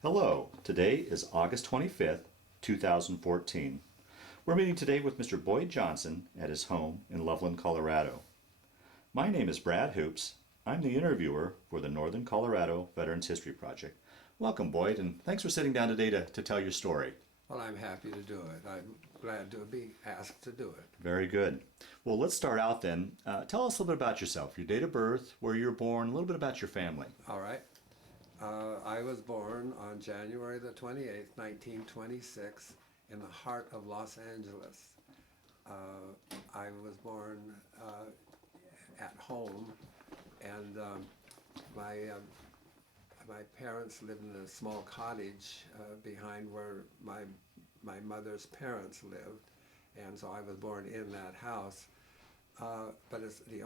Hello, today is August 25th, 2014. We're meeting today with Mr. Boyd Johnson at his home in Loveland, Colorado. My name is Brad Hoops. I'm the interviewer for the Northern Colorado Veterans History Project. Welcome, Boyd, and thanks for sitting down today to tell your story. Well, I'm happy to do it. I'm glad to be asked to do it. Very good. Well, let's start out then. Tell us a little bit about yourself, your date of birth, where you were born, a little bit about your family. All right. I was born on January the 28th, 1926, in the heart of Los Angeles. I was born at home, and my parents lived in a small cottage behind where my mother's parents lived, and so I was born in that house. But the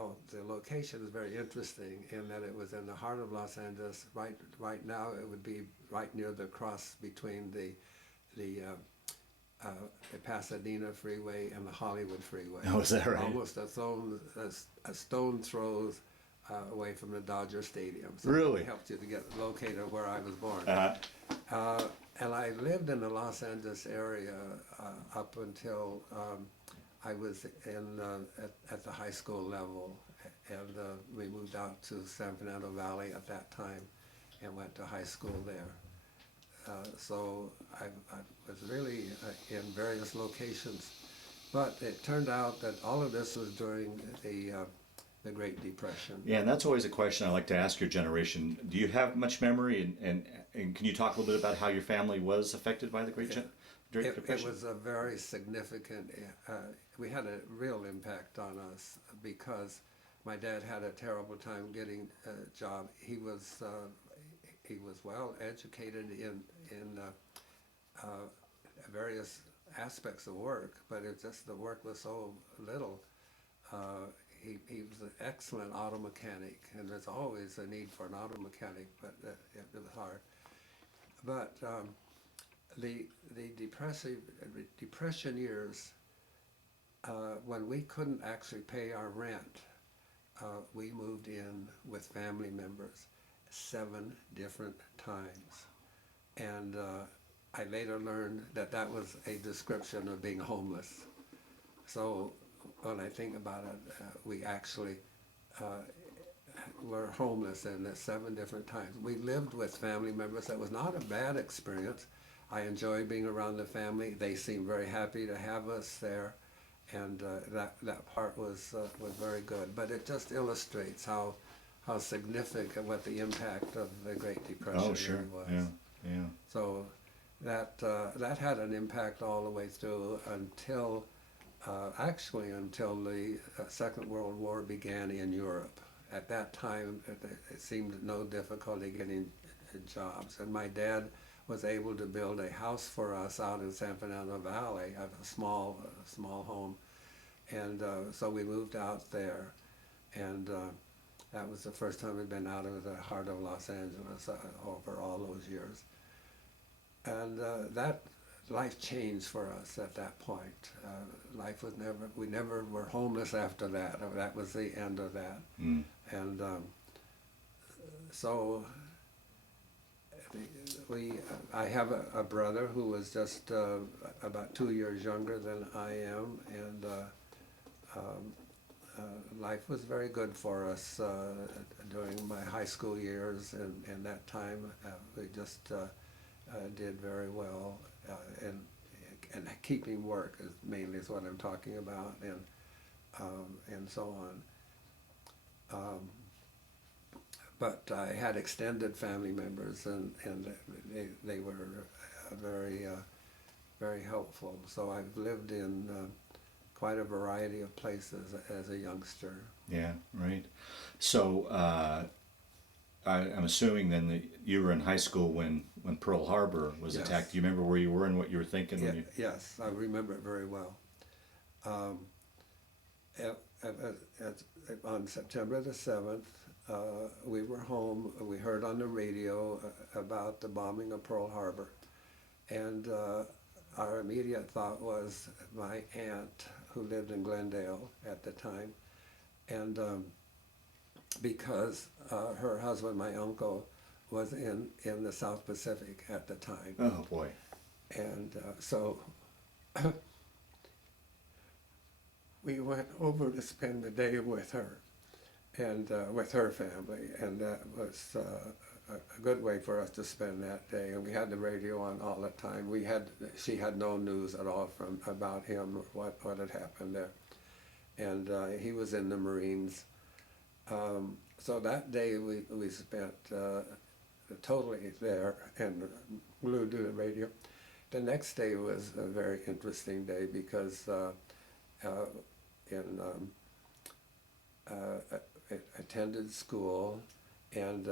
location is very interesting in that it was in the heart of Los Angeles. Right now, it would be right near the cross between the Pasadena Freeway and the Hollywood Freeway. Oh, is that right? Almost a stone throws away from the Dodger Stadium. So really? It helps you to get located where I was born. And I lived in the Los Angeles area up until I was at the high school level, and we moved out to San Fernando Valley at that time and went to high school there. So I was really in various locations, but it turned out that all of this was during the Great Depression. Yeah, and that's always a question I like to ask your generation. Do you have much memory, and can you talk a little bit about how your family was affected by the Great Depression? It was a very significant, we had a real impact on us because my dad had a terrible time getting a job. He was well educated in various aspects of work, but it just the work was so little. He was an excellent auto mechanic, and there's always a need for an auto mechanic, but it was hard. But the Depression years, when we couldn't actually pay our rent, we moved in with family members 7 different times. And I later learned that that was a description of being homeless. So when I think about it, we actually were homeless in 7 different times. We lived with family members. That was not a bad experience. I enjoyed being around the family. They seemed very happy to have us there, and that part was very good. But it just illustrates how significant what the impact of the Great Depression really was. Yeah. So that had an impact all the way through until the Second World War began in Europe. At that time, it seemed no difficulty getting jobs, and my dad was able to build a house for us out in San Fernando Valley, a small home, and so we moved out there, and that was the first time we'd been out of the heart of Los Angeles over all those years, and that life changed for us at that point. Life was we never were homeless after that. That was the end of that, and so. I have a brother who was just about 2 years younger than I am, and life was very good for us during my high school years, and that time we just did very well, and keeping work mainly is what I'm talking about, and so on. But I had extended family members, and they were very helpful. So I've lived in quite a variety of places as a youngster. Yeah, right. So I'm assuming then that you were in high school when Pearl Harbor was attacked. Do you remember where you were and what you were thinking? Yes, I remember it very well. On September the 7th, we were home. We heard on the radio about the bombing of Pearl Harbor, and our immediate thought was my aunt, who lived in Glendale at the time, and because her husband, my uncle, was in the South Pacific at the time. Oh boy. And so we went over to spend the day with her and with her family, and that was a good way for us to spend that day. And we had the radio on all the time. She had no news at all about him or what had happened there. And he was in the Marines. So that day we spent totally there and glued to the radio. The next day was a very interesting day because I attended school, and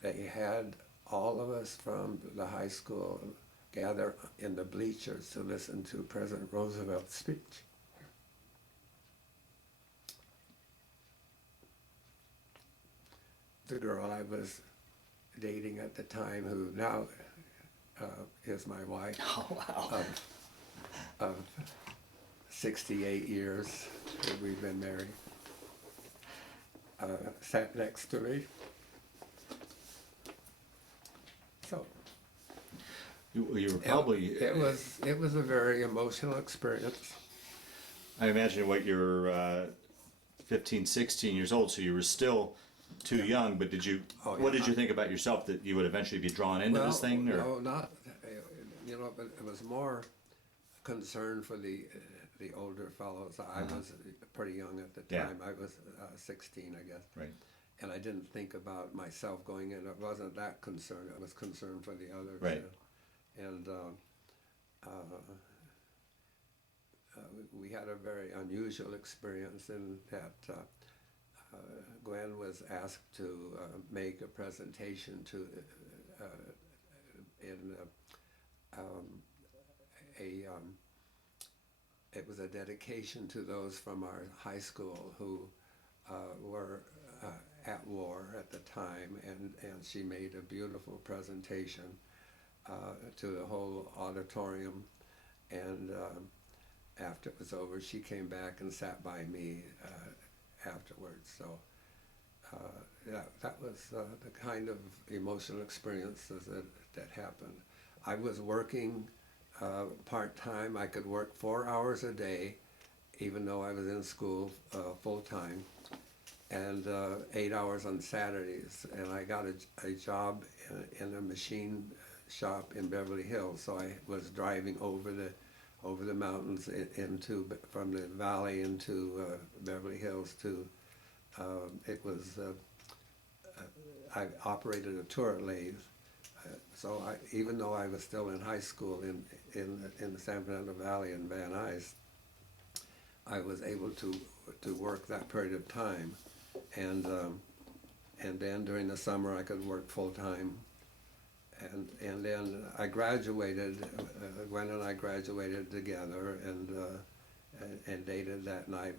they had all of us from the high school gather in the bleachers to listen to President Roosevelt's speech. The girl I was dating at the time, who now is my wife, Oh wow. of 68 years that we've been married, sat next to me. So You were probably. it was a very emotional experience. I imagine what you're 15, 16 years old, so you were still too young. But did you? Oh, What yeah. did you think about yourself that you would eventually be drawn into this thing? Or? No, not. But it was more concern for the older fellows. I was pretty young at the Yeah. time. I was 16, I guess. Right. And I didn't think about myself going in. It wasn't that concerned. I was concerned for the others. Right. And we had a very unusual experience in that Gwen was asked to make a presentation to it was a dedication to those from our high school who were at war at the time, and she made a beautiful presentation to the whole auditorium, and after it was over, she came back and sat by me afterwards. So that was the kind of emotional experiences that happened. I was working part-time. I could work 4 hours a day, even though I was in school full-time, and 8 hours on Saturdays. And I got a job in a machine shop in Beverly Hills, so I was driving over the mountains from the valley into Beverly Hills to I operated a turret lathe. So even though I was still in high school in the San Fernando Valley in Van Nuys, I was able to work that period of time, and then during the summer I could work full time, and then I graduated. Gwen and I graduated together, and dated that night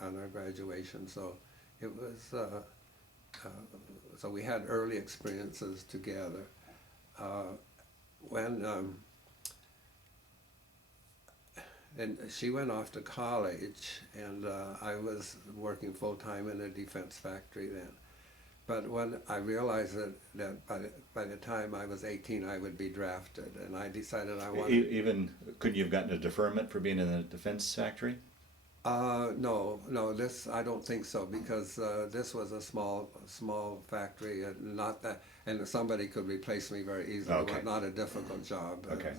on our graduation. So it was. So we had early experiences together. And she went off to college, and I was working full-time in a defense factory then. But when I realized that by the time I was 18, I would be drafted, and I decided I wanted... Even, couldn't you have gotten a deferment for being in the defense factory? No, this, I don't think so, because this was a small factory, and not that, and somebody could replace me very easily. Okay. It was not a difficult job. Okay.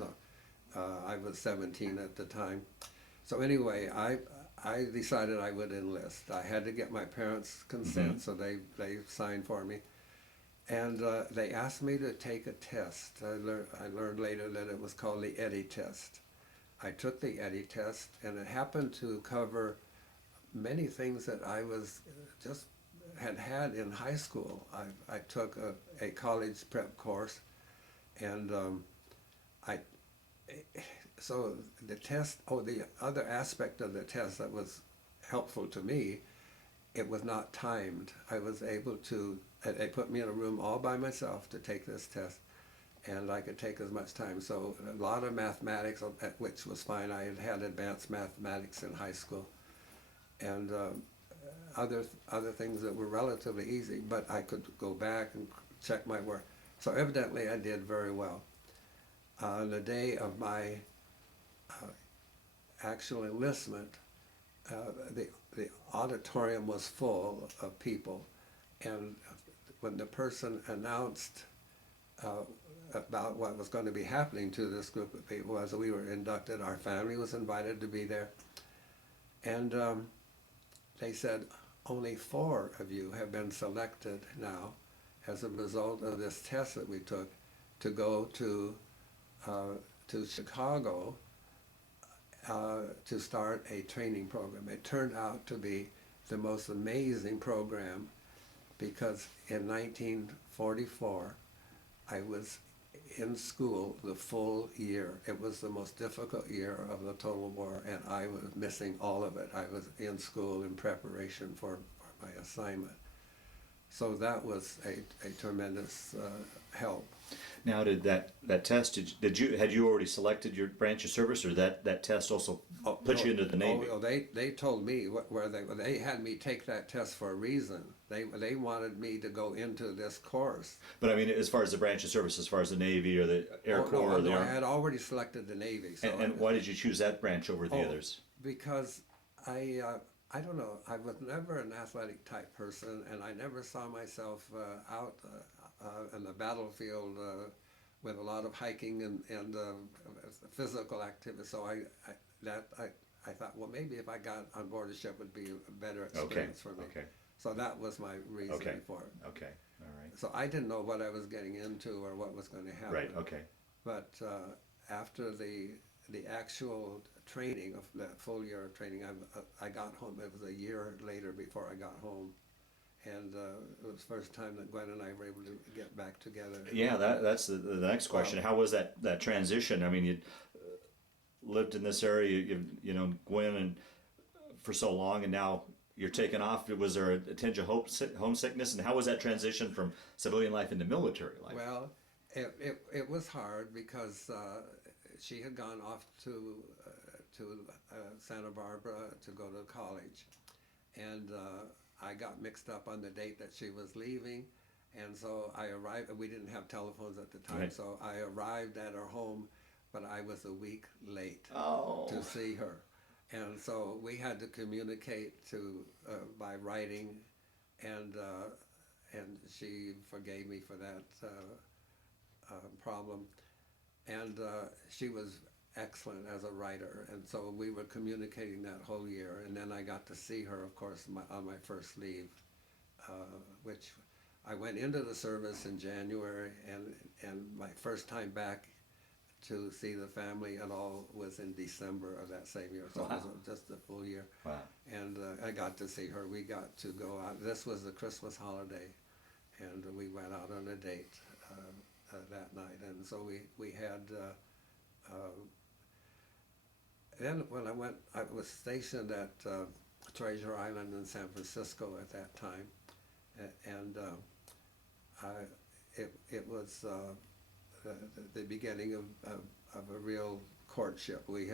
I was 17 at the time. So anyway, I decided I would enlist. I had to get my parents' consent, so they signed for me. And they asked me to take a test. I learned later that it was called the Eddie test. I took the Eddie test, and it happened to cover many things that I had in high school. I took a college prep course, and so the test, the other aspect of the test that was helpful to me, it was not timed. I was able to, they put me in a room all by myself to take this test, and I could take as much time. So a lot of mathematics, which was fine. I had advanced mathematics in high school, and other things that were relatively easy. But I could go back and check my work. So evidently I did very well. On the day of my actual enlistment, the auditorium was full of people, and when the person announced about what was going to be happening to this group of people as we were inducted, our family was invited to be there, and they said, only 4 of you have been selected now as a result of this test that we took to go to Chicago to start a training program. It turned out to be the most amazing program because in 1944 I was in school the full year. It was the most difficult year of the total war, and I was missing all of it. I was in school in preparation for my assignment. So that was a tremendous help. Now, did that test, had you already selected your branch of service, or that test also put you into the Navy? Oh, they told me where they had me take that test for a reason. They wanted me to go into this course. But I mean, as far as the branch of service, as far as the Navy or the Air Corps, or the I had already selected the Navy. So and why did you choose that branch over the others? Because I don't know. I was never an athletic type person, and I never saw myself out in the battlefield with a lot of hiking and physical activity. So I thought, well, maybe if I got on board a ship, it would be a better experience for me. Okay. So that was my reasoning for it. Okay. All right. So I didn't know what I was getting into or what was going to happen. Right. Okay. But after the actual training of that full year of training, I got home. It was a year later before I got home, and it was the first time that Gwen and I were able to get back together. Yeah, that's the next question. How was that transition? I mean, you lived in this area, you know, Gwen, and for so long, and now you're taking off. Was there a tinge of homesickness, and how was that transition from civilian life into military life? Well, it was hard because she had gone off to Santa Barbara to go to college, and I got mixed up on the date that she was leaving, and so I arrived. We didn't have telephones at the time, Right. so I arrived at her home, but I was a week late to see her, and so we had to communicate by writing, and she forgave me for that problem, and she was excellent as a writer, and so we were communicating that whole year, and then I got to see her, of course, on my first leave, which I went into the service in January, and my first time back to see the family and all was in December of that same year, so it was just a full year. Wow. And I got to see her. We got to go out. This was the Christmas holiday, and we went out on a date that night, and so we had then when I was stationed at Treasure Island in San Francisco at that time, and it was the beginning of a real courtship. We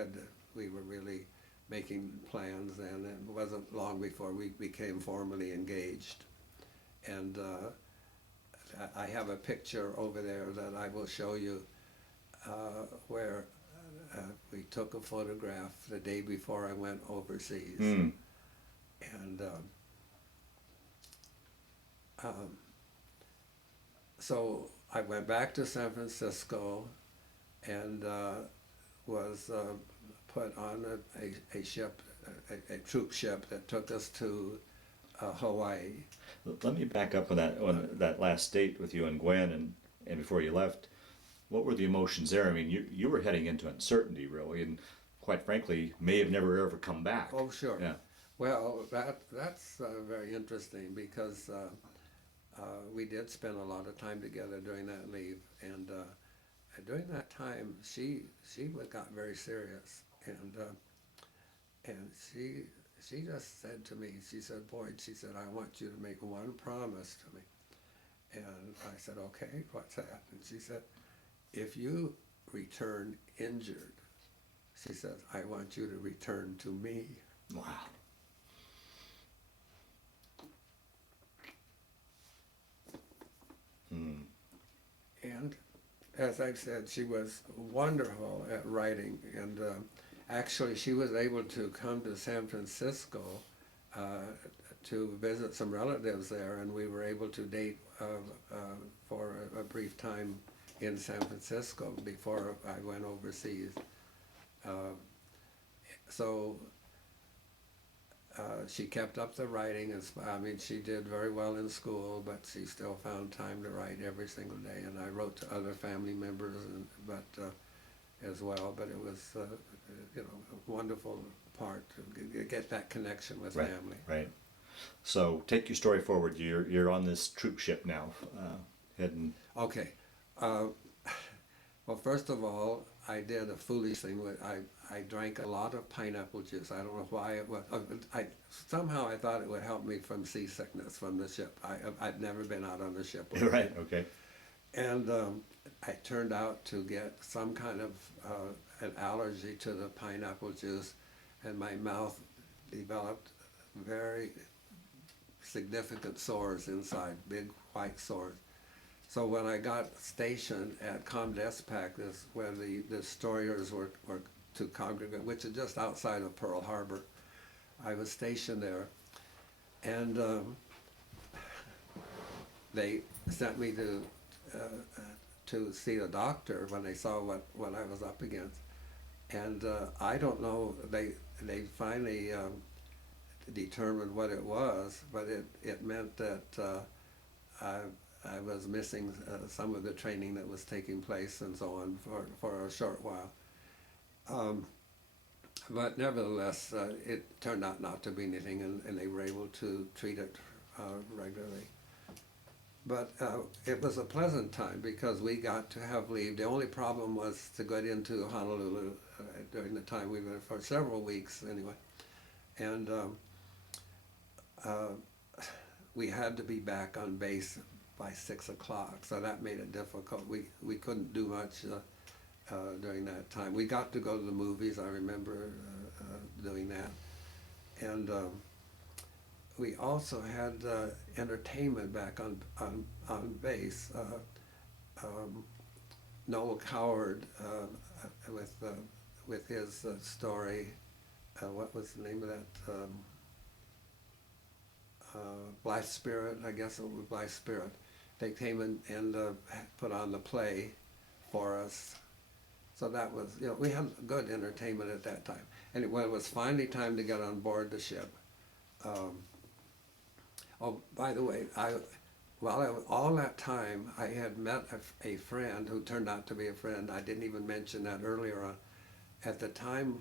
were really making plans, and it wasn't long before we became formally engaged. And I have a picture over there that I will show you where we took a photograph the day before I went overseas. And so I went back to San Francisco and was put on a ship, a troop ship that took us to Hawaii. Let me back up on that last date with you and Gwen, and before you left. What were the emotions there? I mean, you were heading into uncertainty, really, and quite frankly, may have never ever come back. Oh, sure. Yeah. Well, that's very interesting because we did spend a lot of time together during that leave, and during that time, she got very serious, and she just said to me, she said, "Boyd," she said, "I want you to make one promise to me." And I said, "Okay, what's that?" And she said, "If you return injured," she says, "I want you to return to me." Wow. as I said, she was wonderful at writing, and actually she was able to come to San Francisco to visit some relatives there, and we were able to date for a brief time in San Francisco before I went overseas. So she kept up the writing, and I mean, she did very well in school, but she still found time to write every single day. And I wrote to other family members, as well. But it was, a wonderful part to get that connection with Right, family. right. So take your story forward. You're on this troop ship now, heading. Okay. Well, first of all, I did a foolish thing. I drank a lot of pineapple juice. I don't know why it was. Somehow I thought it would help me from seasickness from the ship. I'd never been out on the ship before. Right. Okay. And I turned out to get some kind of an allergy to the pineapple juice, and my mouth developed very significant sores inside, big white sores. So when I got stationed at Comdespac, where the destroyers were to congregate, which is just outside of Pearl Harbor, I was stationed there, and they sent me to see a doctor when they saw what I was up against, and I don't know, they finally determined what it was, but it meant that I was missing some of the training that was taking place and so on for a short while. But nevertheless, it turned out not to be anything, and they were able to treat it regularly. But it was a pleasant time because we got to have leave. The only problem was to get into Honolulu during the time we were, for several weeks anyway. And we had to be back on base by 6 o'clock, so that made it difficult. We couldn't do much during that time. We got to go to the movies, I remember doing that. And we also had entertainment back on base. Noel Coward with his story, what was the name of that? Black Spirit, I guess it was Black Spirit. They came and put on the play for us. So that was, we had good entertainment at that time. And when it was finally time to get on board the ship, oh, by the way, all that time, I had met a friend who turned out to be a friend. I didn't even mention that earlier on. At the time,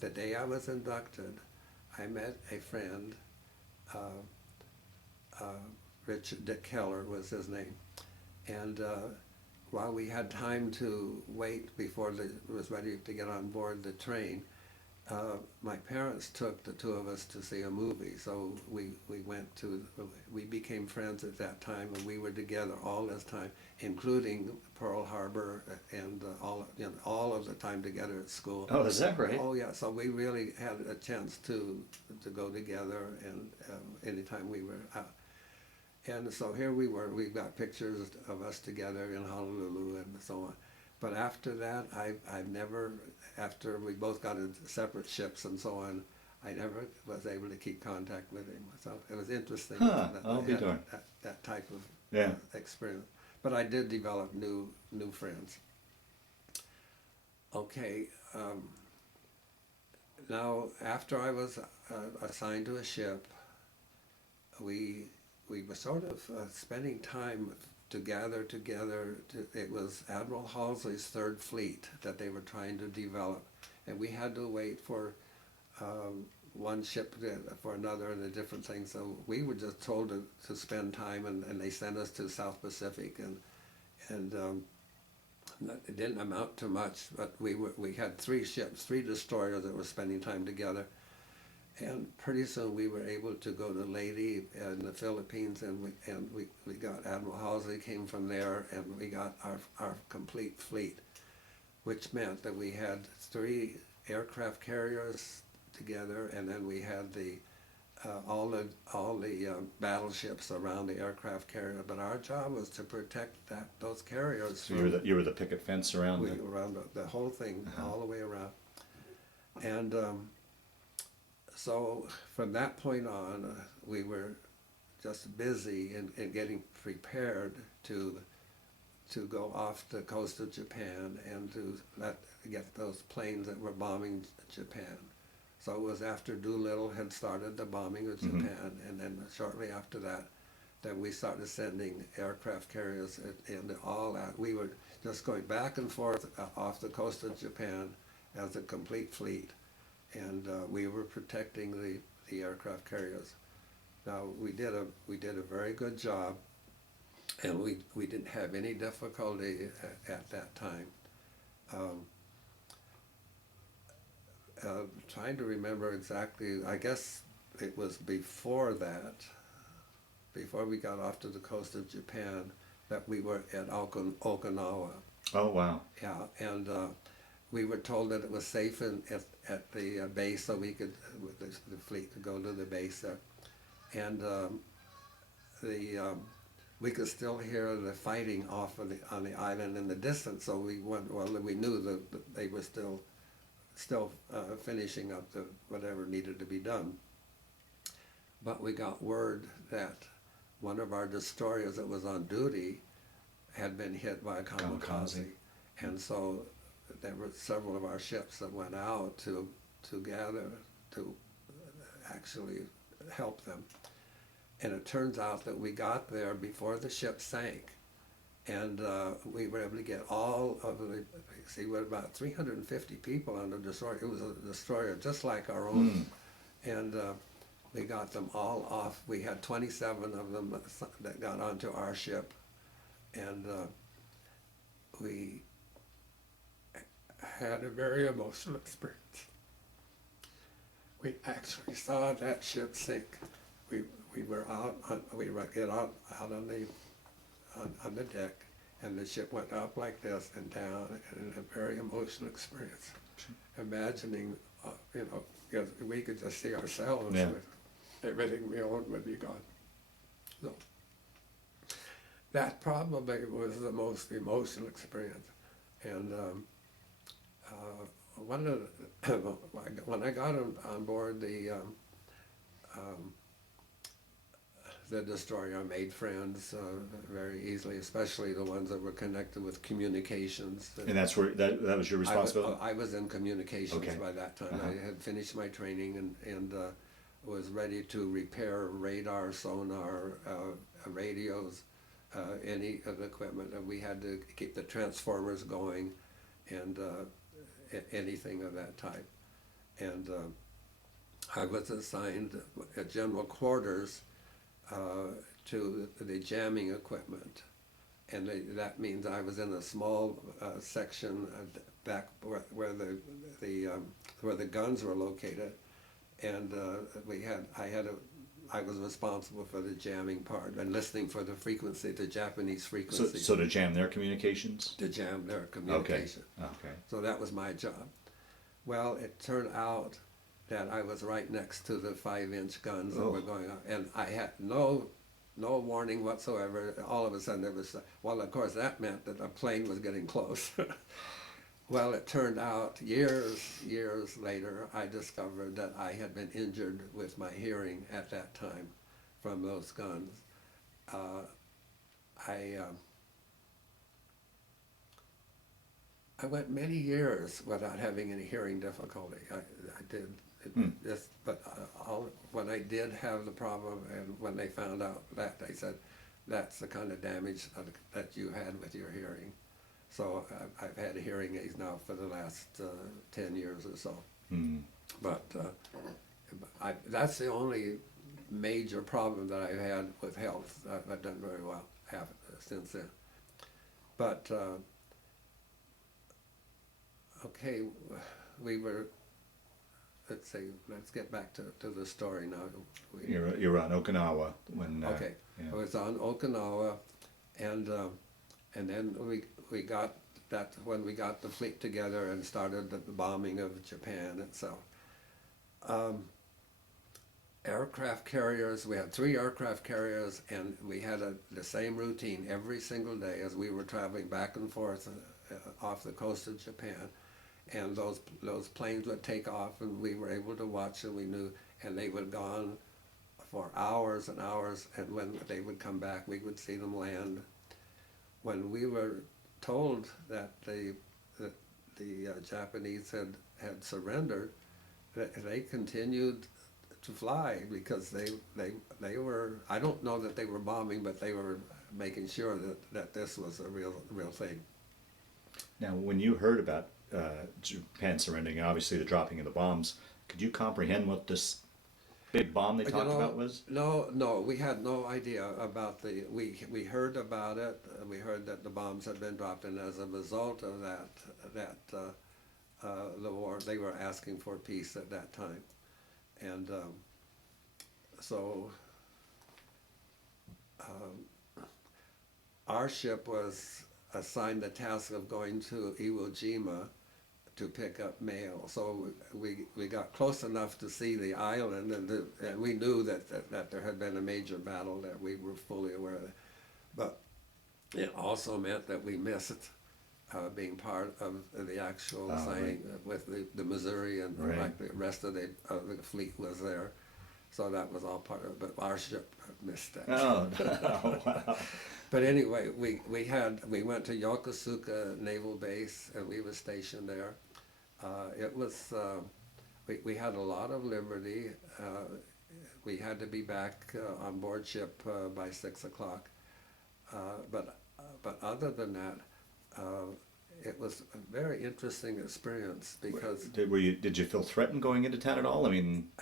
the day I was inducted, I met a friend, Richard Dick Keller was his name. And while we had time to wait before it was ready to get on board the train, my parents took the two of us to see a movie. So we became friends at that time, and we were together all this time, including Pearl Harbor and all of the time together at school. Oh, is that right? Oh yeah. So we really had a chance to go together, and anytime we were out. And so here we were. We've got pictures of us together in Honolulu and so on. But after that, I've never, after we both got into separate ships and so on, I never was able to keep contact with him. So it was interesting that type of experience. But I did develop new friends. Okay. Now, after I was assigned to a ship, we were sort of spending time to gather together. It was Admiral Halsey's Third Fleet that they were trying to develop, and we had to wait for one ship for another and the different things. So we were just told to spend time, and they sent us to South Pacific, and it didn't amount to much, but we had 3 ships, 3 destroyers that were spending time together. And pretty soon we were able to go to Leyte in the Philippines, and we got Admiral Halsey came from there, and we got our complete fleet, which meant that we had 3 aircraft carriers together, and then we had the all the battleships around the aircraft carrier, but our job was to protect those carriers. So you were the picket fence around it? Around the whole thing, all the way around. And so from that point on, we were just busy in getting prepared to go off the coast of Japan and to get those planes that were bombing Japan. So it was after Doolittle had started the bombing of Japan, and then shortly after that we started sending aircraft carriers and all that. We were just going back and forth off the coast of Japan as a complete fleet, and we were protecting the aircraft carriers. Now we did a very good job, and we didn't have any difficulty at that time. Trying to remember exactly, I guess it was before that, before we got off to the coast of Japan, that we were at Okinawa. Oh, wow. Yeah, and we were told that it was safe at the base, so we could, the fleet could go to the base there. And we could still hear the fighting off on the island in the distance, so we knew that they were still finishing up whatever needed to be done. But we got word that one of our destroyers that was on duty had been hit by a kamikaze. And so there were several of our ships that went out to gather, to actually help them. And it turns out that we got there before the ship sank. And we were able to get all of we had about 350 people on the destroyer. It was a destroyer just like our own. And we got them all off. We had 27 of them that got onto our ship. And we had a very emotional experience. We actually saw that ship sink. We were out on the deck, and the ship went up like this and down, and a very emotional experience. Imagining, because we could just see ourselves with everything we owned would be gone. So that probably was the most emotional experience. And when I got on board the destroyer, I made friends very easily, especially the ones that were connected with communications. And that's where that was your responsibility? I was in communications by that time. Uh-huh. I had finished my training and was ready to repair radar, sonar, radios, any of the equipment. And we had to keep the transformers going and anything of that type. And I was assigned at general quarters to the jamming equipment, and that means I was in a small section back where the guns were located, and I was responsible for the jamming part and listening for the frequency, the Japanese frequency. So to jam their communications? To jam their communication. Okay. So that was my job. Well, it turned out that I was right next to the 5-inch guns that were going on, and I had no warning whatsoever. All of a sudden there was, well, of course that meant that a plane was getting close. Well, it turned out years later, I discovered that I had been injured with my hearing at that time from those guns. I went many years without having any hearing difficulty. I did. When I did have the problem, and when they found out that, they said, that's the kind of damage that you had with your hearing. So I've had hearing aids now for the last 10 years or so. But that's the only major problem that I've had with health. I've done very well since then. But okay, we were. Let's get back to the story now. You're on Okinawa when. Okay, I was on Okinawa, and then we got that when we got the fleet together and started the bombing of Japan itself. aircraft carriers. We had 3 aircraft carriers, and we had the same routine every single day as we were traveling back and forth off the coast of Japan. And those planes would take off, and we were able to watch, and we knew, and they would go on for hours and hours, and when they would come back, we would see them land. When we were told that the Japanese had surrendered, they continued to fly because they were, I don't know that they were bombing, but they were making sure that this was a real thing. Now, when you heard about Japan surrendering, obviously the dropping of the bombs, could you comprehend what this big bomb they talked about was? No, we had no idea about we heard about it. We heard that the bombs had been dropped, and as a result of that the war, they were asking for peace at that time. And so our ship was assigned the task of going to Iwo Jima to pick up mail. So we got close enough to see the island, and we knew that there had been a major battle, that we were fully aware of it. But it also meant that we missed being part of the actual signing with the Missouri, and like the rest of the fleet was there. So that was all part of it, but our ship missed that. Oh, wow. But anyway, we went to Yokosuka Naval Base, and we were stationed there. It was, we had a lot of liberty. We had to be back on board ship by 6 o'clock. But other than that, it was a very interesting experience because... Did you feel threatened going into town at all? I mean...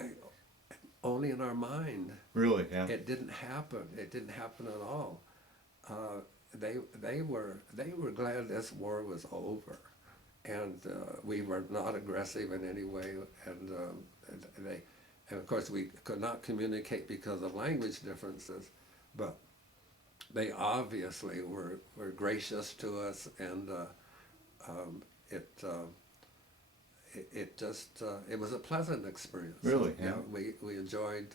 Only in our mind. Really, yeah. It didn't happen. It didn't happen at all. They were glad this war was over, and we were not aggressive in any way. And of course we could not communicate because of language differences, but they obviously were gracious to us, and it was a pleasant experience. Really, yeah. We enjoyed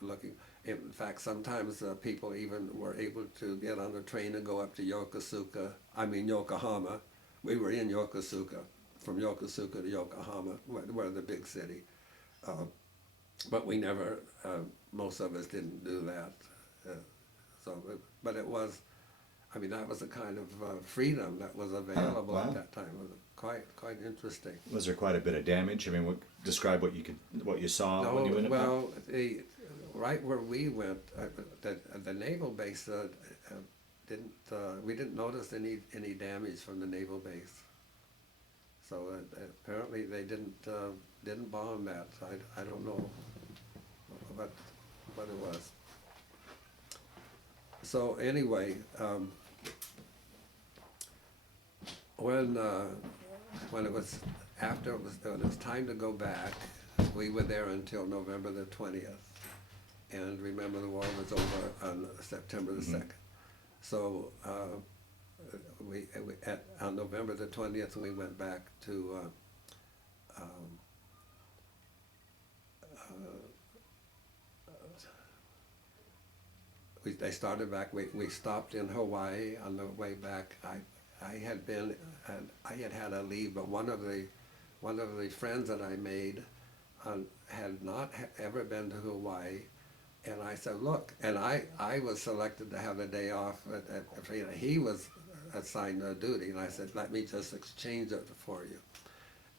looking. In fact, sometimes people even were able to get on a train and go up to Yokohama. We were in Yokosuka, from Yokosuka to Yokohama, where the big city. But we never, most of us didn't do that. But it was, that was a kind of freedom that was available at that time. It was quite interesting. Was there quite a bit of damage? Describe what you saw when you went up. Well, right where we went, the naval base we didn't notice any damage from the naval base. So apparently they didn't bomb that. I don't know what it was. So anyway, when it was time to go back, we were there until November the 20th. And remember, the war was over on September the 2nd. So on November the 20th, we went back to they started back. We stopped in Hawaii on the way back. I had had a leave, but one of the friends that I made had not ever been to Hawaii. And I said, look, and I was selected to have a day off. He was assigned a duty, and I said, let me just exchange it for you.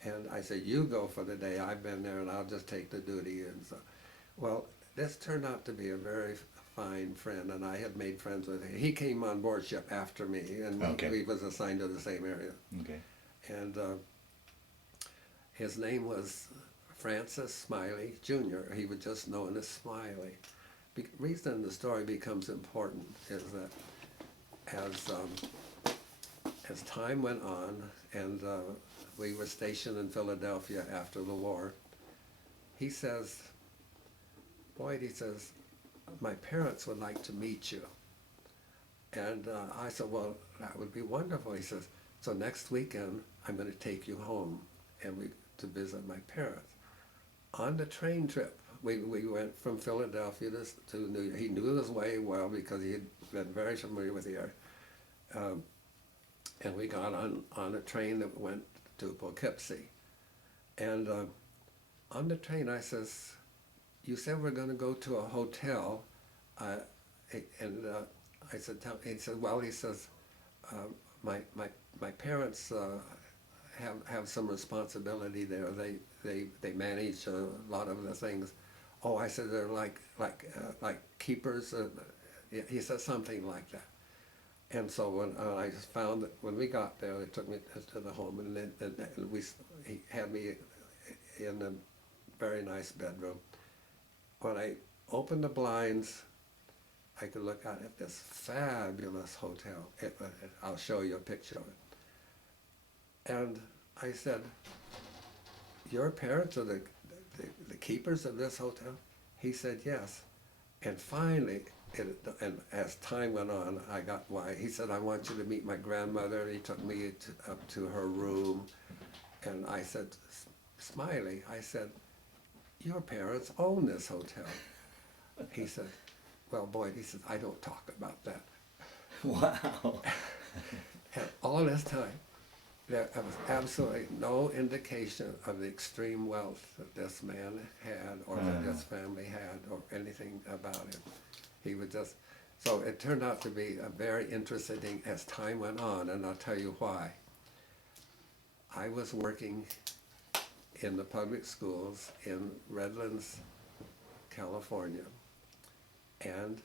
And I said, you go for the day. I've been there, and I'll just take the duty. And so, well, this turned out to be a very fine friend, and I had made friends with him. He came on board ship after me, and we was assigned to the same area. Okay. And his name was Francis Smiley Jr. He was just known as Smiley. The reason the story becomes important is that as time went on, and we were stationed in Philadelphia after the war, he says, Boyd, he says, my parents would like to meet you. And I said, well, that would be wonderful. He says, so next weekend, I'm going to take you home to visit my parents. On the train trip, we went from Philadelphia to New York. He knew his way well because he had been very familiar with the area. And we got on a train that went to Poughkeepsie. And on the train, I says, "You said we're going to go to a hotel." And I said, he said, "Well," he says, my parents have some responsibility there. They manage a lot of the things." "Oh," I said, "they're like keepers." He said something like that. And so when I found that when we got there, they took me to the home, and then he had me in a very nice bedroom. When I opened the blinds, I could look out at this fabulous hotel. I'll show you a picture of it. And I said, "Your parents are the keepers of this hotel?" He said, "Yes." And finally, and as time went on, I got why. He said, "I want you to meet my grandmother." And he took me up to her room. And I said, "Smiley," I said, "your parents own this hotel." He said, "Well, Boyd," he said, "I don't talk about that." Wow. And all this time, there was absolutely no indication of the extreme wealth that this man had, or that this family had, or anything about him. He would just, so it turned out to be a very interesting as time went on, and I'll tell you why. I was working in the public schools in Redlands, California, and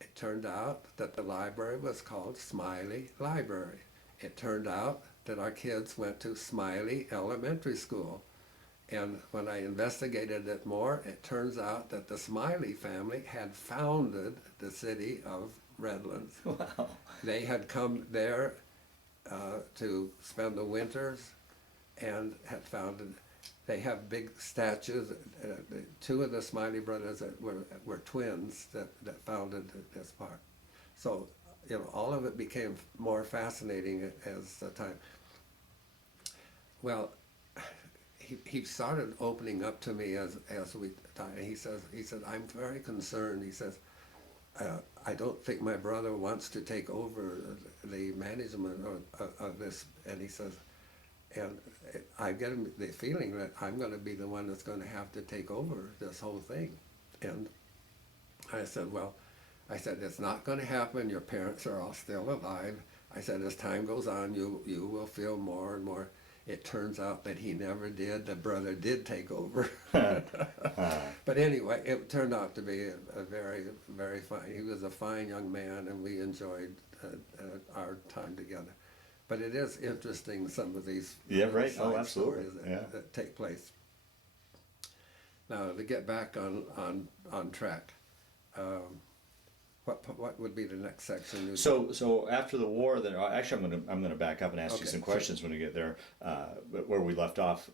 it turned out that the library was called Smiley Library. It turned out that our kids went to Smiley Elementary School. And when I investigated it more, it turns out that the Smiley family had founded the city of Redlands. Wow. They had come there to spend the winters and had founded. They have big statues. Two of the Smiley brothers that were twins that founded this park. So, all of it became more fascinating as the time. Well, he started opening up to me as we talked. He said, "I'm very concerned." He says, "I don't think my brother wants to take over the management of this." And he says, "And I get the feeling that I'm going to be the one that's going to have to take over this whole thing." And I said, "Well," I said, "it's not going to happen. Your parents are all still alive." I said, "As time goes on, you will feel more and more." It turns out that he never did. The brother did take over. But anyway, it turned out to be a very, very fine. He was a fine young man, and we enjoyed our time together. But it is interesting, some of these right. side Absolutely. stories that take place. Now, to get back on track, what would be the next section? So after the war, then actually I'm gonna back up and ask you some questions when we get there. But where we left off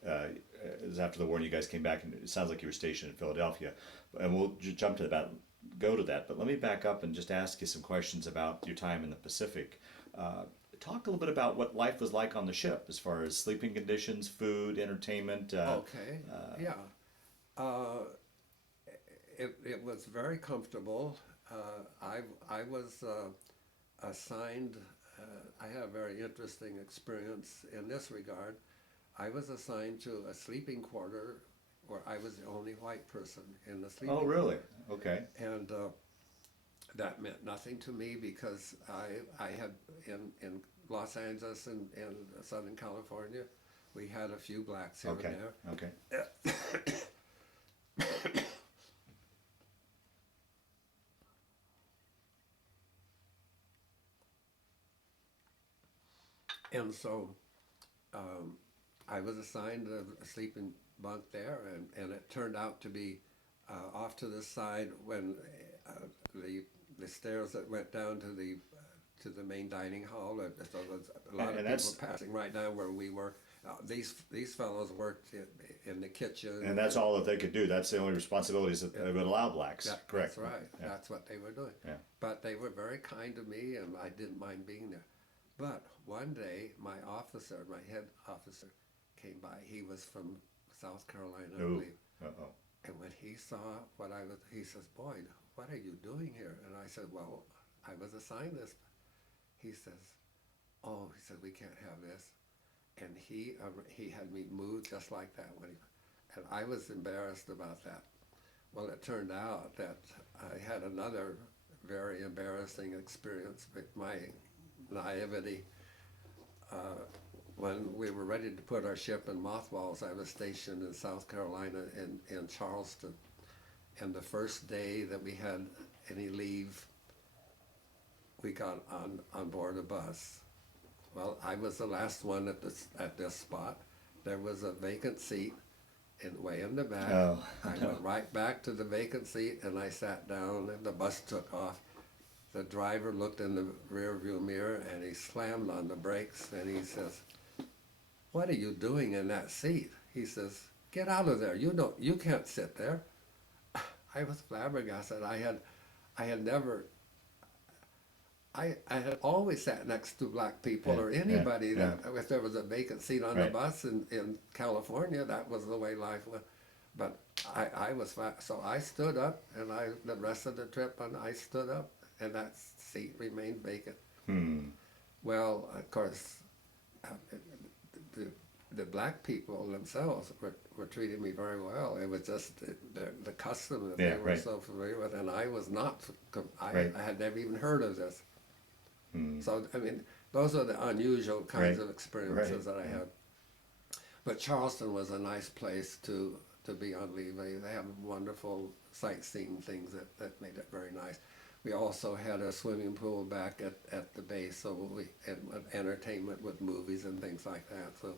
is after the war, and you guys came back, and it sounds like you were stationed in Philadelphia, and we'll jump to that, go to that. But let me back up and just ask you some questions about your time in the Pacific. Talk a little bit about what life was like on the ship, as far as sleeping conditions, food, entertainment. Okay. It was very comfortable. I was assigned. I had a very interesting experience in this regard. I was assigned to a sleeping quarter where I was the only white person in the sleeping. Oh, really? Okay. And that meant nothing to me because I had in Los Angeles and in Southern California, we had a few blacks here and there. Okay. And so I was assigned a sleeping bunk there, and it turned out to be off to the side when the stairs that went down to the main dining hall. So there was a lot of people passing right down where we were. These fellows worked in the kitchen. And that's all that they could do. That's the only responsibilities that they would allow blacks. Correct. That's right. Yeah. That's what they were doing. Yeah. But they were very kind to me, and I didn't mind being there. But one day, my head officer, came by. He was from South Carolina, I believe. Uh-oh. And he saw what I was, he says, "Boyd, what are you doing here?" And I said, "Well, I was assigned this." He says, "Oh," he said, "we can't have this." And he had me moved just like that and I was embarrassed about that. Well, it turned out that I had another very embarrassing experience with my naivety. When we were ready to put our ship in mothballs, I was stationed in South Carolina in Charleston. And the first day that we had any leave, we got on board a bus. Well, I was the last one at this spot. There was a vacant seat way in the back. Oh, I no. went right back to the vacant seat and I sat down and the bus took off. The driver looked in the rear view mirror and he slammed on the brakes and he says, "What are you doing in that seat?" He says, "Get out of there. You can't sit there." I was flabbergasted. I had never, I had always sat next to black people Yeah, or anybody yeah. that, if there was a vacant seat on the Right. bus in California, that was the way life was. But I was, so I stood up and the rest of the trip and I stood up and that seat remained vacant. Well, of course, the black people themselves were treating me very well. It was just the custom that they were right. so familiar with, and I was not. Right. I had never even heard of this. So, I mean, those are the unusual kinds Right. of experiences Right. that I had. But Charleston was a nice place to be on leave. They have wonderful sightseeing things that made it very nice. We also had a swimming pool back at the base, so we had entertainment with movies and things like that. So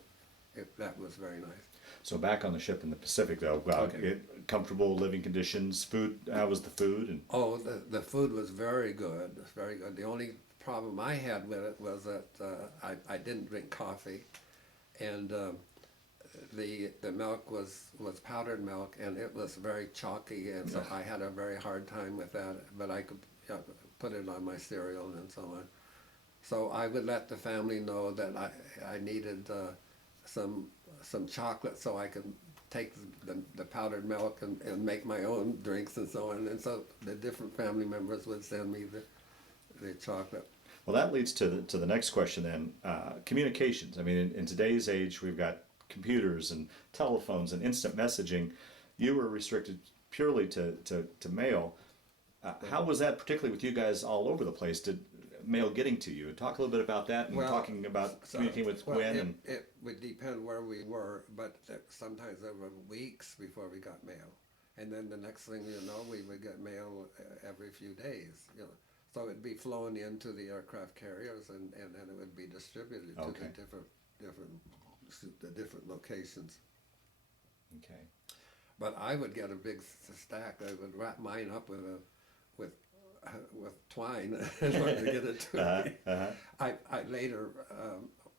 that was very nice. So back on the ship in the Pacific, though, Okay. comfortable living conditions, food. How was the food? And Oh, the food was very good, very good. The only problem I had with it was that I didn't drink coffee, and the milk was powdered milk, and it was very chalky, and so I had a very hard time with that. But I could put it on my cereal and so on. So I would let the family know that I needed some chocolate so I could take the powdered milk and make my own drinks and so on. And so the different family members would send me the chocolate. well, that leads to the next question then. Communications. I mean, in today's age, we've got computers and telephones and instant messaging. You were restricted purely to mail. How was that, particularly with you guys all over the place? Did mail getting to you? Talk a little bit about that and Well, talking about communicating with Gwen. It would depend where we were, but sometimes there were weeks before we got mail. And then the next thing you know, we would get mail every few days. You know. So it'd be flown into the aircraft carriers and then it would be distributed to Okay. the different locations. Okay. But I would get a big stack. I would wrap mine up with twine in order to get it to me. I later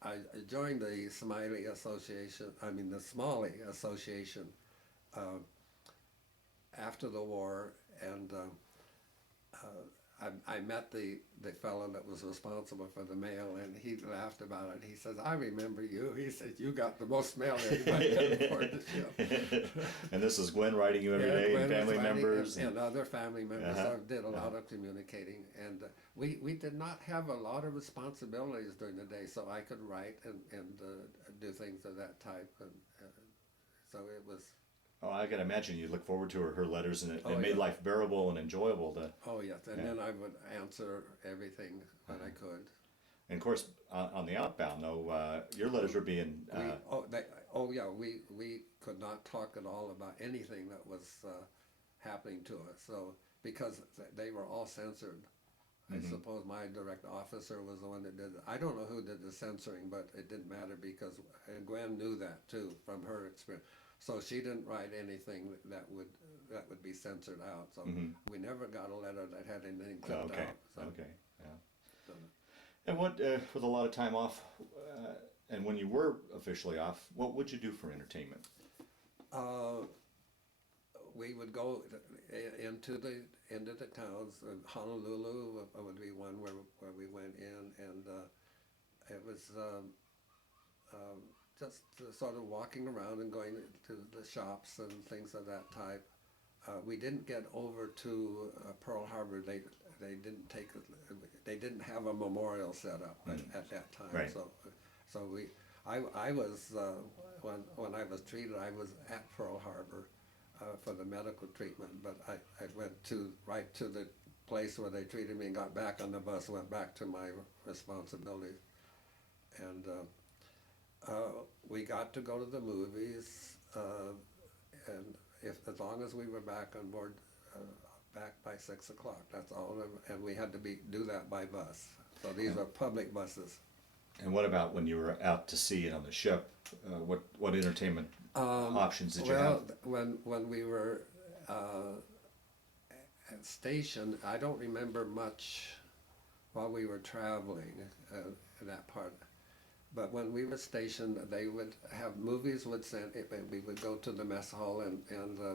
I joined the Smiley Association. I mean the Smalley Association after the war, and I met the fellow that was responsible for the mail, and he laughed about it. He says, "I remember you." He said, "You got the most mail anybody could afford to ship." And this is Gwen writing you every Yeah, day, Gwen and was family writing, members. and other family members. Uh-huh. I did a lot of communicating, and we did not have a lot of responsibilities during the day, so I could write and do things of that type, and so it was. Oh, I can imagine you look forward to her letters, and it Oh, made yeah. life bearable and enjoyable. Oh yes, and Yeah. then I would answer everything that I could. And of course, on the outbound, though, your letters were being. We could not talk at all about anything that was happening to us. So because they were all censored, I suppose my direct officer was the one that did it. I don't know who did the censoring, but it didn't matter because Gwen knew that too from her experience. So she didn't write anything that would be censored out. So we never got a letter that had anything clipped Okay. out. So, Okay. Yeah. so And what, with a lot of time off, and when you were officially off, what would you do for entertainment? we would go into the towns. Honolulu would be one where we went in, and it was just sort of walking around and going to the shops and things of that type. we didn't get over to Pearl Harbor. They didn't have a memorial set up at that time. Right. I was when I was treated, I was at Pearl Harbor for the medical treatment, but I went right to the place where they treated me and got back on the bus, went back to my responsibilities, and we got to go to the movies, and as long as we were back on board, back by 6 o'clock, that's all, and we had to do that by bus. So these are public buses. And what about when you were out to sea and on the ship? What entertainment options did you have? Well, when we were at station, I don't remember much while we were traveling that part. But when we were stationed, they would have movies. We would go to the mess hall and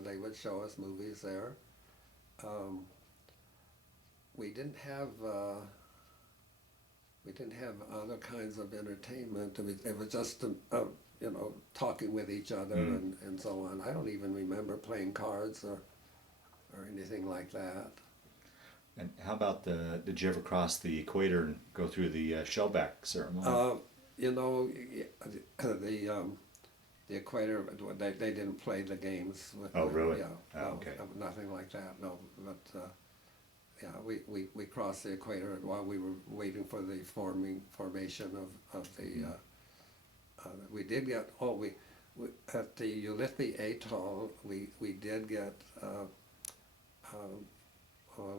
they would show us movies there. We didn't have other kinds of entertainment. It was just talking with each other and so on. I don't even remember playing cards or anything like that. And how about did you ever cross the equator and go through the shellback ceremony? The equator, they didn't play the games. Oh, really? Yeah. Oh, okay. Nothing like that, no. But we crossed the equator while we were waiting for the formation of the. We did get at the Ulithi Atoll. We did get. I'll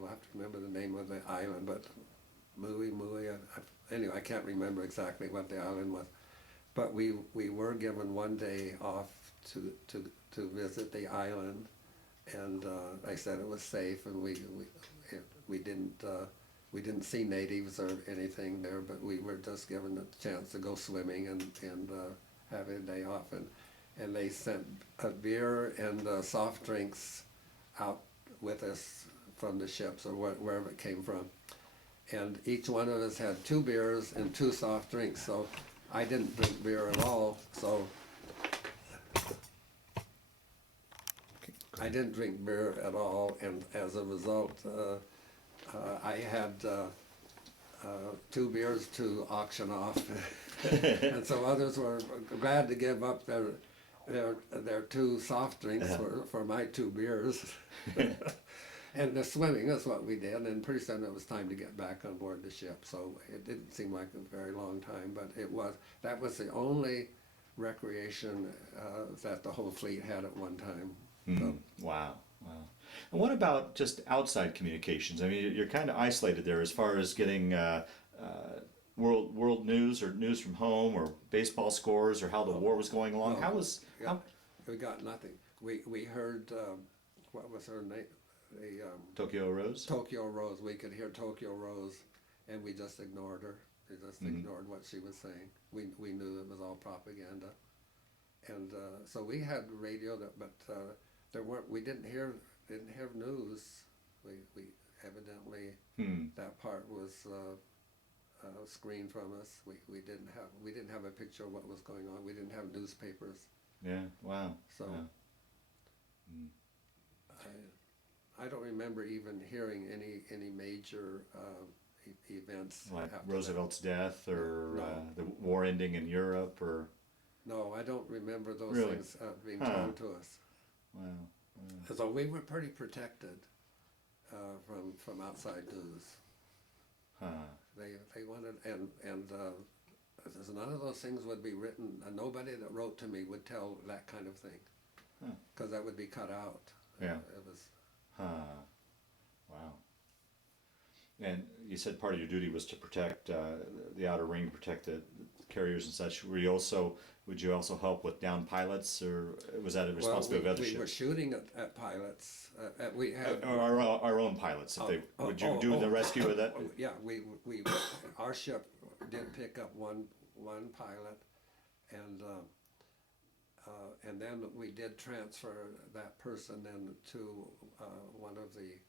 have to remember the name of the island, but Mui. Anyway, I can't remember exactly what the island was, but we were given one day off to visit the island, and they said it was safe, and we didn't see natives or anything there, but we were just given a chance to go swimming and have a day off, and they sent a beer and soft drinks out with us from the ships or wherever it came from. And each one of us had 2 beers and 2 soft drinks. So I didn't drink beer at all. So I didn't drink beer at all, and as a result, I had 2 beers to auction off, and so others were glad to give up their 2 soft drinks for my 2 beers. And the swimming is what we did, and pretty soon it was time to get back on board the ship. So it didn't seem like a very long time, but that was the only recreation that the whole fleet had at one time. So. Wow. And what about just outside communications? I mean, you're kind of isolated there as far as getting world news or news from home or baseball scores or how the war was going along. We got nothing. We heard what was her name? Tokyo Rose? Tokyo Rose. We could hear Tokyo Rose, and we just ignored her. We just ignored what she was saying. We knew it was all propaganda, and so we had radio, but we didn't have news. We evidently that part was screened from us. We didn't have a picture of what was going on. We didn't have newspapers. Yeah. Wow. So. Yeah. I don't remember even hearing any major events. Like after Roosevelt's death or No. the war ending in Europe or... No, I don't remember those Really? things being told to us. Wow. So we were pretty protected from outside news. They wanted, and none of those things would be written. Nobody that wrote to me would tell that kind of thing, because that would be cut out. Yeah. It was. Wow. And you said part of your duty was to protect the outer ring, protect the carriers and such. Would you also help with down pilots, or was that a responsibility of other ships? We were shooting at pilots. We had our own pilots. Would you do the rescue of that? Yeah, our ship did pick up one pilot, and then we did transfer that person then to one of the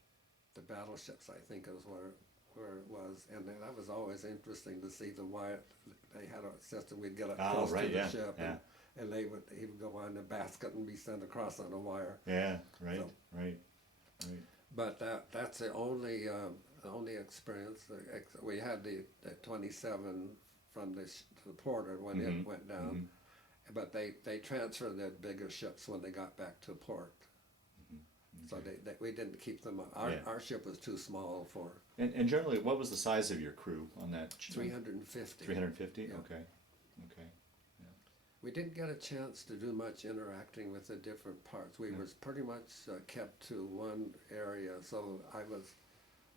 battleships, I think is where it was, and that was always interesting to see the wire. They had a system. We'd get up close to the ship, and he would go on the basket and be sent across on a wire. Yeah, right. right. But that's the only experience. We had the 27 from the porter when Mm-hmm. it went down, Mm-hmm. but they transferred the bigger ships when they got back to port. Mm-hmm. So Okay. we didn't keep them. Yeah. Our ship was too small for And generally, what was the size of your crew on that? 350. 350? Yeah. Okay. Okay. We didn't get a chance to do much interacting with the different parts. We Yeah. was pretty much kept to one area. So